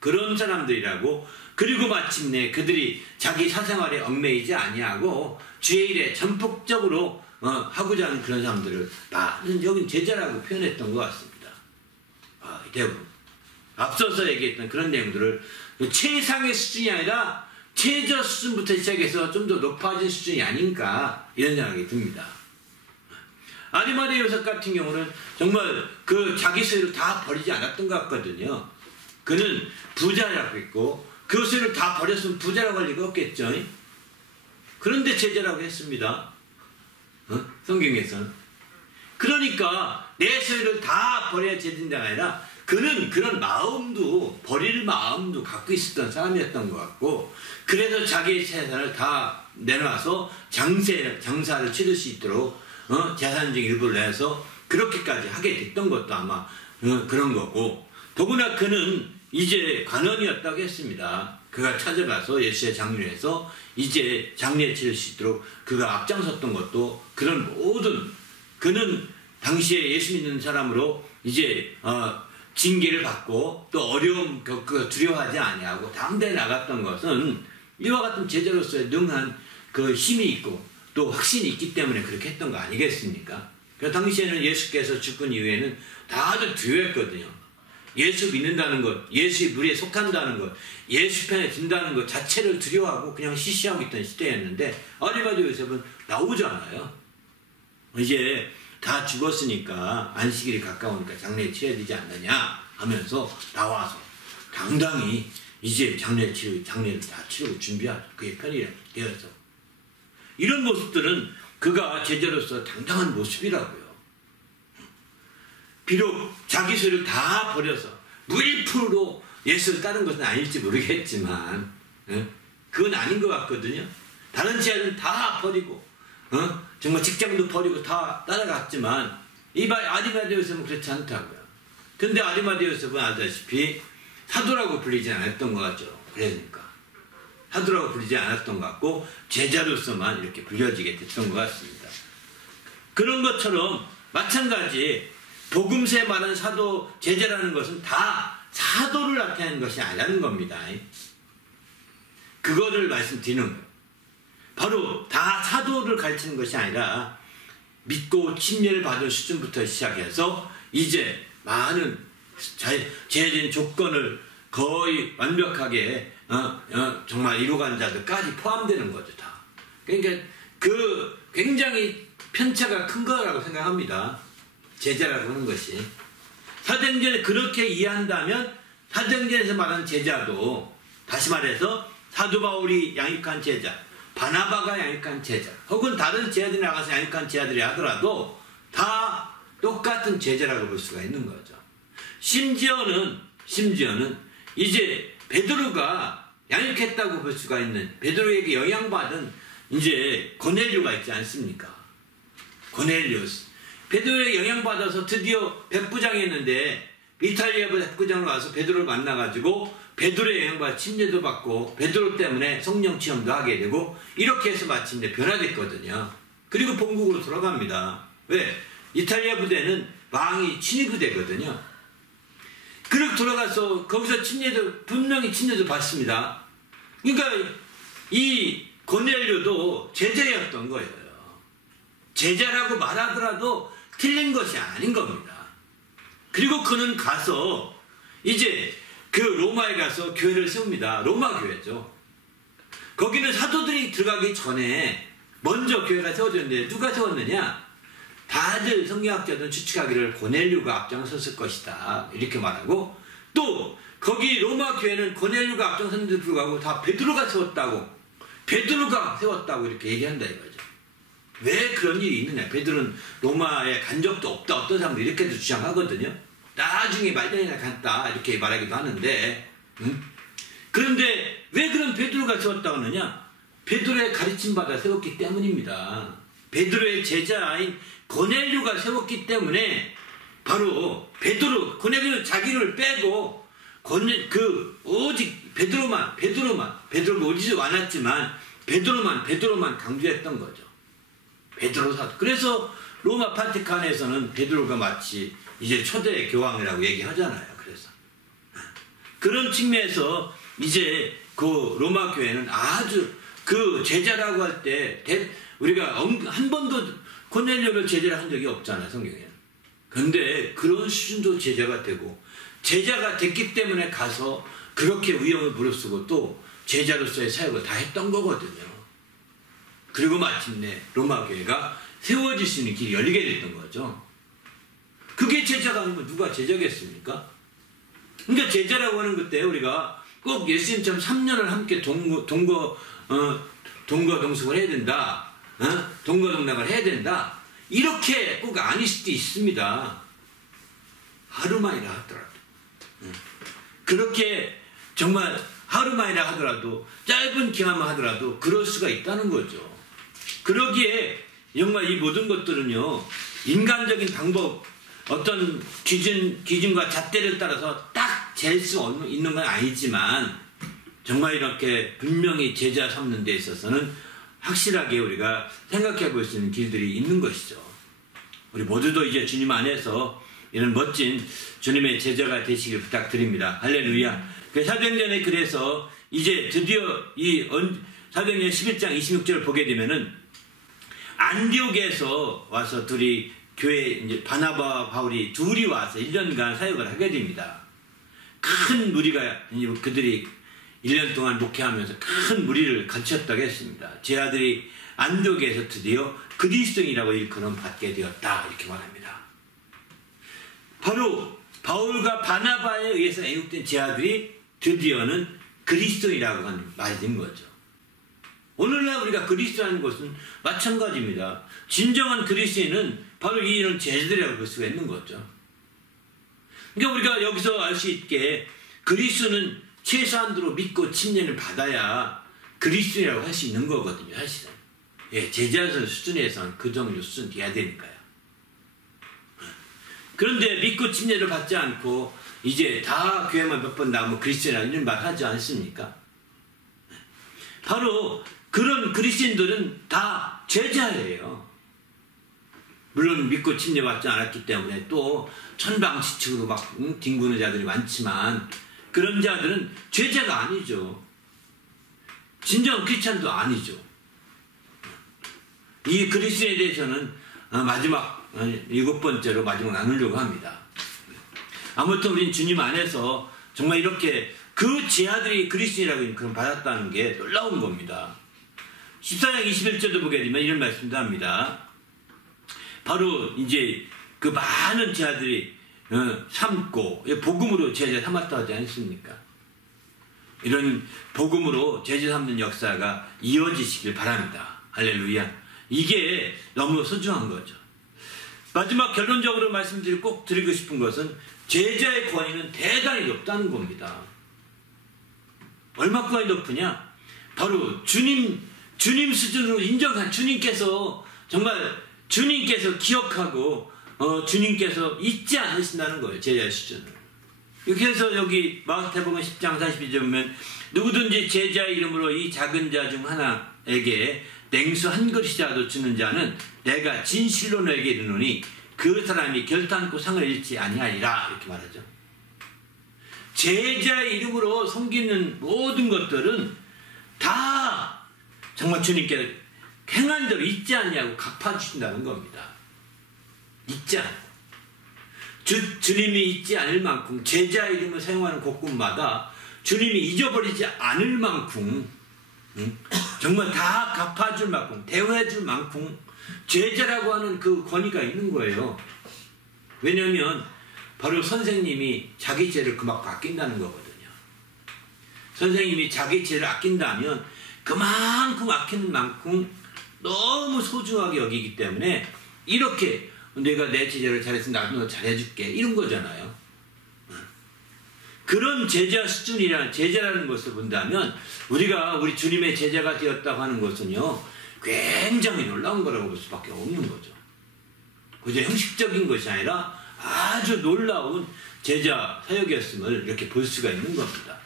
그런 사람들이라고. 그리고 마침내 그들이 자기 사생활에 얽매이지 아니하고 주의 일에 전폭적으로 하고자 하는 그런 사람들을 나는 여긴 제자라고 표현했던 것 같습니다. 대부분 앞서서 얘기했던 그런 내용들을 최상의 수준이 아니라 최저 수준부터 시작해서 좀 더 높아진 수준이 아닌가 이런 생각이 듭니다. 아리마대 요셉 같은 경우는 정말 그 자기 소유를 다 버리지 않았던 것 같거든요. 그는 부자라고 했고 그 소유를 다 버렸으면 부자라고 할 리가 없겠죠. 그런데 제자라고 했습니다. 성경에서는. 그러니까 내 소유를 다 버려야 제자가 아니라 그는 그런 마음도 버릴 마음도 갖고 있었던 사람이었던 것 같고 그래서 자기의 재산을 다 내놔서 장사를 치를 수 있도록 재산적 일부를 내서 그렇게까지 하게 됐던 것도 아마 그런 거고 더구나 그는 이제 관원이었다고 했습니다. 그가 찾아가서 예수의 장례에서 이제 장례 치를 수 있도록 그가 앞장섰던 것도 그런 모든 그는 당시에 예수 믿는 사람으로 이제 징계를 받고 또 어려움 두려워하지 아니하고 당대에 나갔던 것은 이와 같은 제자로서의 능한 그 힘이 있고 또 확신이 있기 때문에 그렇게 했던 거 아니겠습니까? 그 당시에는 예수께서 죽은 이후에는 다들 두려워했거든요. 예수 믿는다는 것, 예수의 무리에 속한다는 것, 예수 편에 든다는 것 자체를 두려워하고 그냥 시시하고 있던 시대였는데 아리마대 요셉은 나오잖아요. 이제 다 죽었으니까 안식일이 가까우니까 장례에 치러야 되지 않느냐 하면서 나와서 당당히 이제 장례를 다 치르고 준비하죠. 그의 편이 되어서 이런 모습들은 그가 제자로서 당당한 모습이라고요. 비록 자기 소유를 다 버려서 무일푼으로 예수를 따른 것은 아닐지 모르겠지만 그건 아닌 것 같거든요. 다른 제자들은 다 버리고 정말 직장도 버리고 다 따라갔지만 아리마대 요셉은 그렇지 않다고요. 근데 아리마대 요셉은 아다시피 사도라고 불리지 않았던 것 같죠. 그러니까 사도라고 불리지 않았던 것 같고 제자로서만 이렇게 불려지게 됐던 것 같습니다. 그런 것처럼 마찬가지 복음서에 말하는 사도 제자라는 것은 다 사도를 나타내는 것이 아니라는 겁니다. 그거를 말씀드리는 거예요. 바로 다 사도를 가르치는 것이 아니라 믿고 침례를 받은 수준부터 시작해서 이제 많은 제해진 조건을 거의 완벽하게 정말 이루어간 자들까지 포함되는 거죠. 다. 그러니까 그 굉장히 편차가 큰 거라고 생각합니다. 제자라고 하는 것이. 사도행전에 그렇게 이해한다면 사도행전에서 말하는 제자도 다시 말해서 사도 바울이 양육한 제자, 바나바가 양육한 제자, 혹은 다른 제자들이 나가서 양육한 제자들이 하더라도 다 똑같은 제자라고 볼 수가 있는 거죠. 심지어는 이제 베드로가 양육했다고 볼 수가 있는 베드로에게 영향받은 이제 고넬료가 있지 않습니까? 고넬료스. 베드로에게 영향받아서 드디어 백부장이 했는데 이탈리아 백부장으로 와서 베드로를 만나가지고 베드로의 영향과 침례도 받고 베드로 때문에 성령 체험도 하게 되고 이렇게 해서 마침내 변화됐거든요. 그리고 본국으로 돌아갑니다. 왜? 이탈리아 부대는 왕이 친위 부대거든요. 그렇게 돌아가서 거기서 분명히 침례도 받습니다. 그러니까 이 고넬료도 제자였던 거예요. 제자라고 말하더라도 틀린 것이 아닌 겁니다. 그리고 그는 가서 이제 그 로마에 가서 교회를 세웁니다. 로마 교회죠. 거기는 사도들이 들어가기 전에 먼저 교회가 세워졌는데 누가 세웠느냐? 다들 성경학자들은 추측하기를 고넬료가 앞장섰을 것이다 이렇게 말하고, 또 거기 로마 교회는 고넬료가 앞장섰는데도 불구하고 다 베드로가 세웠다고 이렇게 얘기한다 이거죠. 왜 그런 일이 있느냐? 베드로는 로마에 간 적도 없다, 어떤 사람도 이렇게도 주장하거든요. 나중에 말년이나 갔다 이렇게 말하기도 하는데, 그런데 왜 그런 베드로가 세웠다고 하느냐? 베드로의 가르침 받아 세웠기 때문입니다. 베드로의 제자인 고넬료가 세웠기 때문에, 바로 고넬료는 자기를 빼고 오직 베드로가 오지도 않았지만 베드로만 강조했던 거죠. 베드로 사도. 그래서 로마 바티칸에서는 베드로가 마치 이제 초대 교황이라고 얘기하잖아요. 그래서 그런 측면에서 이제 그 로마 교회는 아주 그 제자라고 할 때 우리가 한 번도 고넬료를 제자를 한 적이 없잖아요, 성경에는. 그런데 그런 수준도 제자가 되고, 제자가 됐기 때문에 가서 그렇게 위험을 무릅쓰고 또 제자로서의 사역을 다 했던 거거든요. 그리고 마침내 로마 교회가 세워질 수 있는 길이 열리게 됐던 거죠. 그게 제자가 아니면 누가 제자겠습니까? 그러니까 제자라고 하는 그때 우리가 꼭 예수님처럼 3년을 함께 동거동숙을 해야 된다, 동거동락을 해야 된다, 이렇게 꼭 아닐 수도 있습니다. 하루만이라 하더라도, 그렇게 정말 하루만이라 하더라도, 짧은 기간만 하더라도 그럴 수가 있다는 거죠. 그러기에 정말 이 모든 것들은요, 인간적인 방법, 어떤 기준과 잣대를 따라서 딱 잴 수 있는 건 아니지만, 정말 이렇게 분명히 제자 삼는 데 있어서는 확실하게 우리가 생각해 볼 수 있는 길들이 있는 것이죠. 우리 모두도 이제 주님 안에서 이런 멋진 주님의 제자가 되시길 부탁드립니다. 할렐루야. 사도행전에 그래서 이제 드디어 이 사도행전 11장 26절을 보게 되면은 안디옥에서 와서 둘이 교회 이제 바나바와 바울이 둘이 와서 1년간 사역을 하게 됩니다. 큰 무리가 그들이 1년 동안 목회하면서 큰 무리를 갖췄다고 했습니다. 제 아들이 안디옥에서 드디어 그리스도인이라고 일컬음 받게 되었다 이렇게 말합니다. 바로 바울과 바나바에 의해서 애국된 제 아들이 드디어는 그리스도인이라고 하는 말이 된 거죠. 오늘날 우리가 그리스도라는 것은 마찬가지입니다. 진정한 그리스도인은 바로 이런 제자들이라고 볼 수가 있는 거죠. 그러니까 우리가 여기서 알 수 있게 그리스도는 최소한도로 믿고 침례를 받아야 그리스도인이라고 할 수 있는 거거든요. 사실은. 예, 제자선 수준에서는 그 정도 수준 돼야 되니까요. 그런데 믿고 침례를 받지 않고 이제 다 교회만 몇 번 나오면 그리스도인이라는 이런 말 하지 않습니까? 바로 그런 그리스도인들은 다 제자예요. 물론 믿고 침례 받지 않았기 때문에 또 천방지축으로 막 뒹구는 자들이 많지만, 그런 자들은 제자가 아니죠. 진정한 크리스찬도 아니죠. 이 그리스도에 대해서는 마지막 7번째로 마지막 나누려고 합니다. 아무튼 우린 주님 안에서 정말 이렇게 그 제 아들이 그리스도인이라고 그런 받았다는 게 놀라운 겁니다. 14장 21절도 보게 되면 이런 말씀도 합니다. 바로 이제 그 많은 제 아들이 삼고 복음으로 제자 삼았다 하지 않습니까? 이런 복음으로 제자 삼는 역사가 이어지시길 바랍니다. 할렐루야. 이게 너무 소중한 거죠. 마지막 결론적으로 꼭 드리고 싶은 것은 제자의 권위는 대단히 높다는 겁니다. 얼마까지 높으냐? 바로 주님 수준으로 인정한 주님께서 기억하고 주님께서 잊지 않으신다는 거예요. 제자의 수준을. 이렇게 해서 여기 마태복음 10장 42절 보면 누구든지 제자의 이름으로 이 작은 자 중 하나에게 냉수 한 그릇이라도 주는 자는 내가 진실로 너에게 이르노니 그 사람이 결단코 상을 잃지 아니하리라 이렇게 말하죠. 제자의 이름으로 섬기는 모든 것들은 다 정말 주님께 행한 대로 잊지 않냐고 갚아주신다는 겁니다. 잊지 않고 주님이 잊지 않을 만큼 제자의 이름을 사용하는 곳곳마다 주님이 잊어버리지 않을 만큼 정말 다 갚아줄 만큼 대우해줄 만큼 제자라고 하는 그 권위가 있는 거예요. 왜냐하면 바로 선생님이 자기 죄를 그만큼 아낀다는 거거든요. 선생님이 자기 죄를 아낀다면 그만큼 아끼는 만큼 너무 소중하게 여기기 때문에 이렇게 내가 내 제자를 잘했으면 나도 너 잘해줄게 이런 거잖아요. 그런 제자 수준이라는 제자라는 것을 본다면 우리가 우리 주님의 제자가 되었다고 하는 것은요 굉장히 놀라운 거라고 볼 수밖에 없는 거죠. 그저 형식적인 것이 아니라 아주 놀라운 제자 사역이었음을 이렇게 볼 수가 있는 겁니다.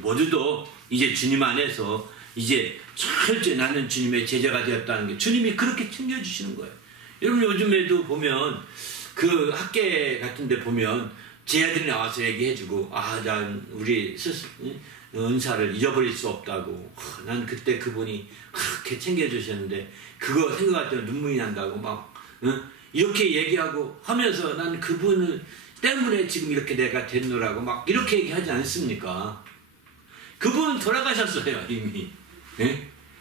모두도 이제 주님 안에서 이제 철저히 나는 주님의 제자가 되었다는 게 주님이 그렇게 챙겨주시는 거예요. 여러분 요즘에도 보면 그 학계 같은 데 보면 제자들이 나와서 얘기해주고 난 우리 은사를 잊어버릴 수 없다고 난 그때 그분이 그렇게 챙겨주셨는데 그거 생각할 때 눈물이 난다고 막 이렇게 얘기하고 하면서 난 그분을 때문에 지금 이렇게 내가 됐노라고 막 이렇게 얘기하지 않습니까? 그분은 돌아가셨어요 이미.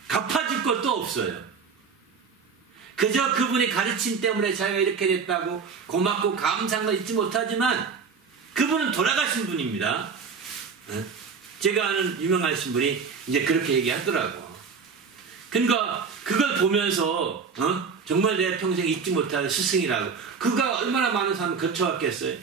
갚아줄 것도 없어요. 그저 그분의 가르침 때문에 자기가 이렇게 됐다고 고맙고 감사한 걸 잊지 못하지만 그분은 돌아가신 분입니다. 제가 아는 유명하신 분이 이제 그렇게 얘기하더라고. 그러니까 그걸 보면서 정말 내 평생 잊지 못할 스승이라고. 그가 얼마나 많은 사람을 거쳐왔겠어요.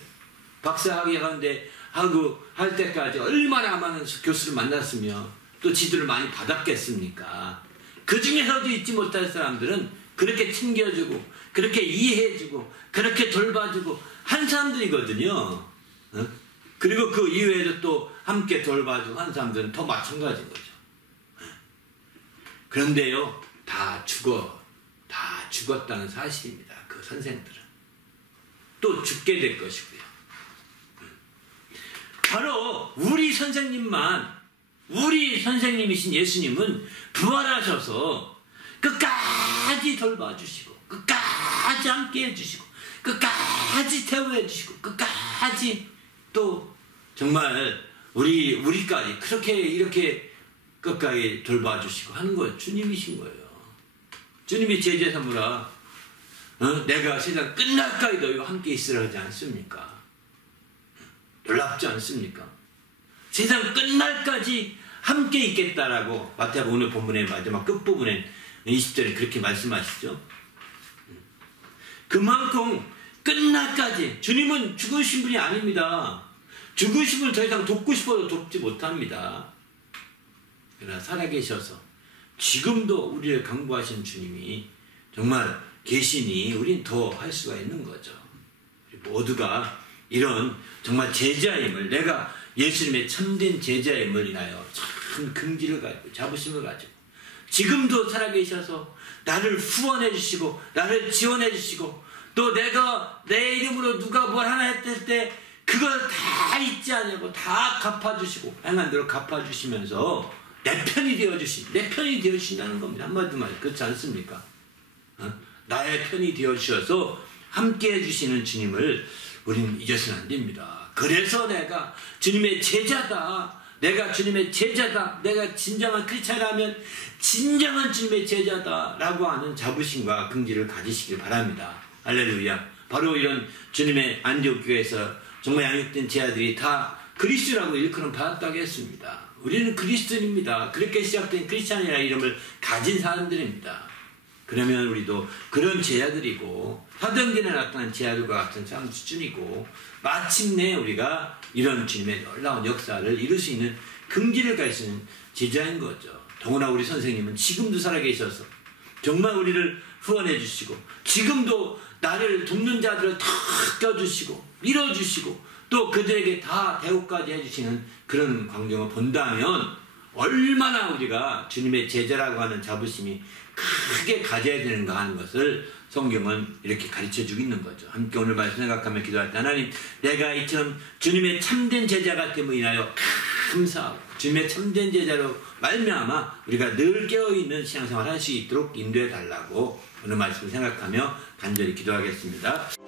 박사학위 하는데 하고 할 때까지 얼마나 많은 교수를 만났으며 또 지도를 많이 받았겠습니까. 그 중에서도 잊지 못할 사람들은 그렇게 챙겨주고 그렇게 이해해주고 그렇게 돌봐주고 한 사람들이거든요. 그리고 그 이외에도 또 함께 돌봐주고 한 사람들은 더 마찬가지인 거죠. 그런데요 다 죽었다는 사실입니다. 그 선생들은 또 죽게 될 것이고요. 바로 우리 선생님이신 예수님은 부활하셔서 끝까지 돌봐주시고 끝까지 함께 해주시고 끝까지 태워주시고 끝까지 또 정말 우리까지 그렇게 이렇게 끝까지 돌봐주시고 하는 거예요. 주님이신 거예요. 주님이 제자 삼으라 내가 세상 끝날까지 너희와 함께 있으라 하지 않습니까? 놀랍지 않습니까? 세상 끝날까지 함께 있겠다라고 마태복음 오늘 본문의 마지막 끝부분에 20절에 그렇게 말씀하시죠. 그만큼 끝날까지 주님은 죽으신 분이 아닙니다. 죽으신 분을 더 이상 돕고 싶어도 돕지 못합니다. 그러나 살아계셔서 지금도 우리를 강구하신 주님이 정말 계시니 우린 더 할 수가 있는 거죠. 모두가 이런 정말 제자임을 내가 예수님의 참된 제자임을 인하여 참 긍지를 가지고 자부심을 가지고 지금도 살아계셔서 나를 후원해 주시고 나를 지원해 주시고 또 내가 내 이름으로 누가 뭘 하나 했을 때 그걸 다 잊지 않냐고 다 갚아주시고 행한 대로 갚아주시면서 내 편이 되어주신다는 겁니다. 한마디로 말해 그렇지 않습니까? 나의 편이 되어주셔서 함께 해주시는 주님을 우리는 잊어서는 안 됩니다. 그래서 내가 주님의 제자다. 내가 주님의 제자다. 내가 진정한 크리스찬이라면 진정한 주님의 제자다라고 하는 자부심과 긍지를 가지시길 바랍니다. 할렐루야. 바로 이런 주님의 안디옥 교회에서 정말 양육된 제자들이 다 그리스도라고 일컬음 받았다고 했습니다. 우리는 그리스도인입니다. 그렇게 시작된 크리스찬이라는 이름을 가진 사람들입니다. 그러면 우리도 그런 제자들이고 사도행전에 나타난 제자들과 같은 참 수준이고 마침내 우리가 이런 주님의 놀라운 역사를 이룰 수 있는 긍지를 가질 수 있는 제자인 거죠. 더구나 우리 선생님은 지금도 살아계셔서 정말 우리를 후원해 주시고 지금도 나를 돕는 자들을 다 껴주시고 밀어주시고 또 그들에게 다 대우까지 해주시는 그런 광경을 본다면 얼마나 우리가 주님의 제자라고 하는 자부심이 크게 가져야 되는가 하는 것을 성경은 이렇게 가르쳐주고 있는 거죠. 함께 오늘 말씀 생각하며 기도할 때 하나님, 내가 이처럼 주님의 참된 제자가 됨을 인하여 감사하고 주님의 참된 제자로 말미암아 우리가 늘 깨어있는 신앙생활을 할 수 있도록 인도해 달라고 오늘 말씀을 생각하며 간절히 기도하겠습니다.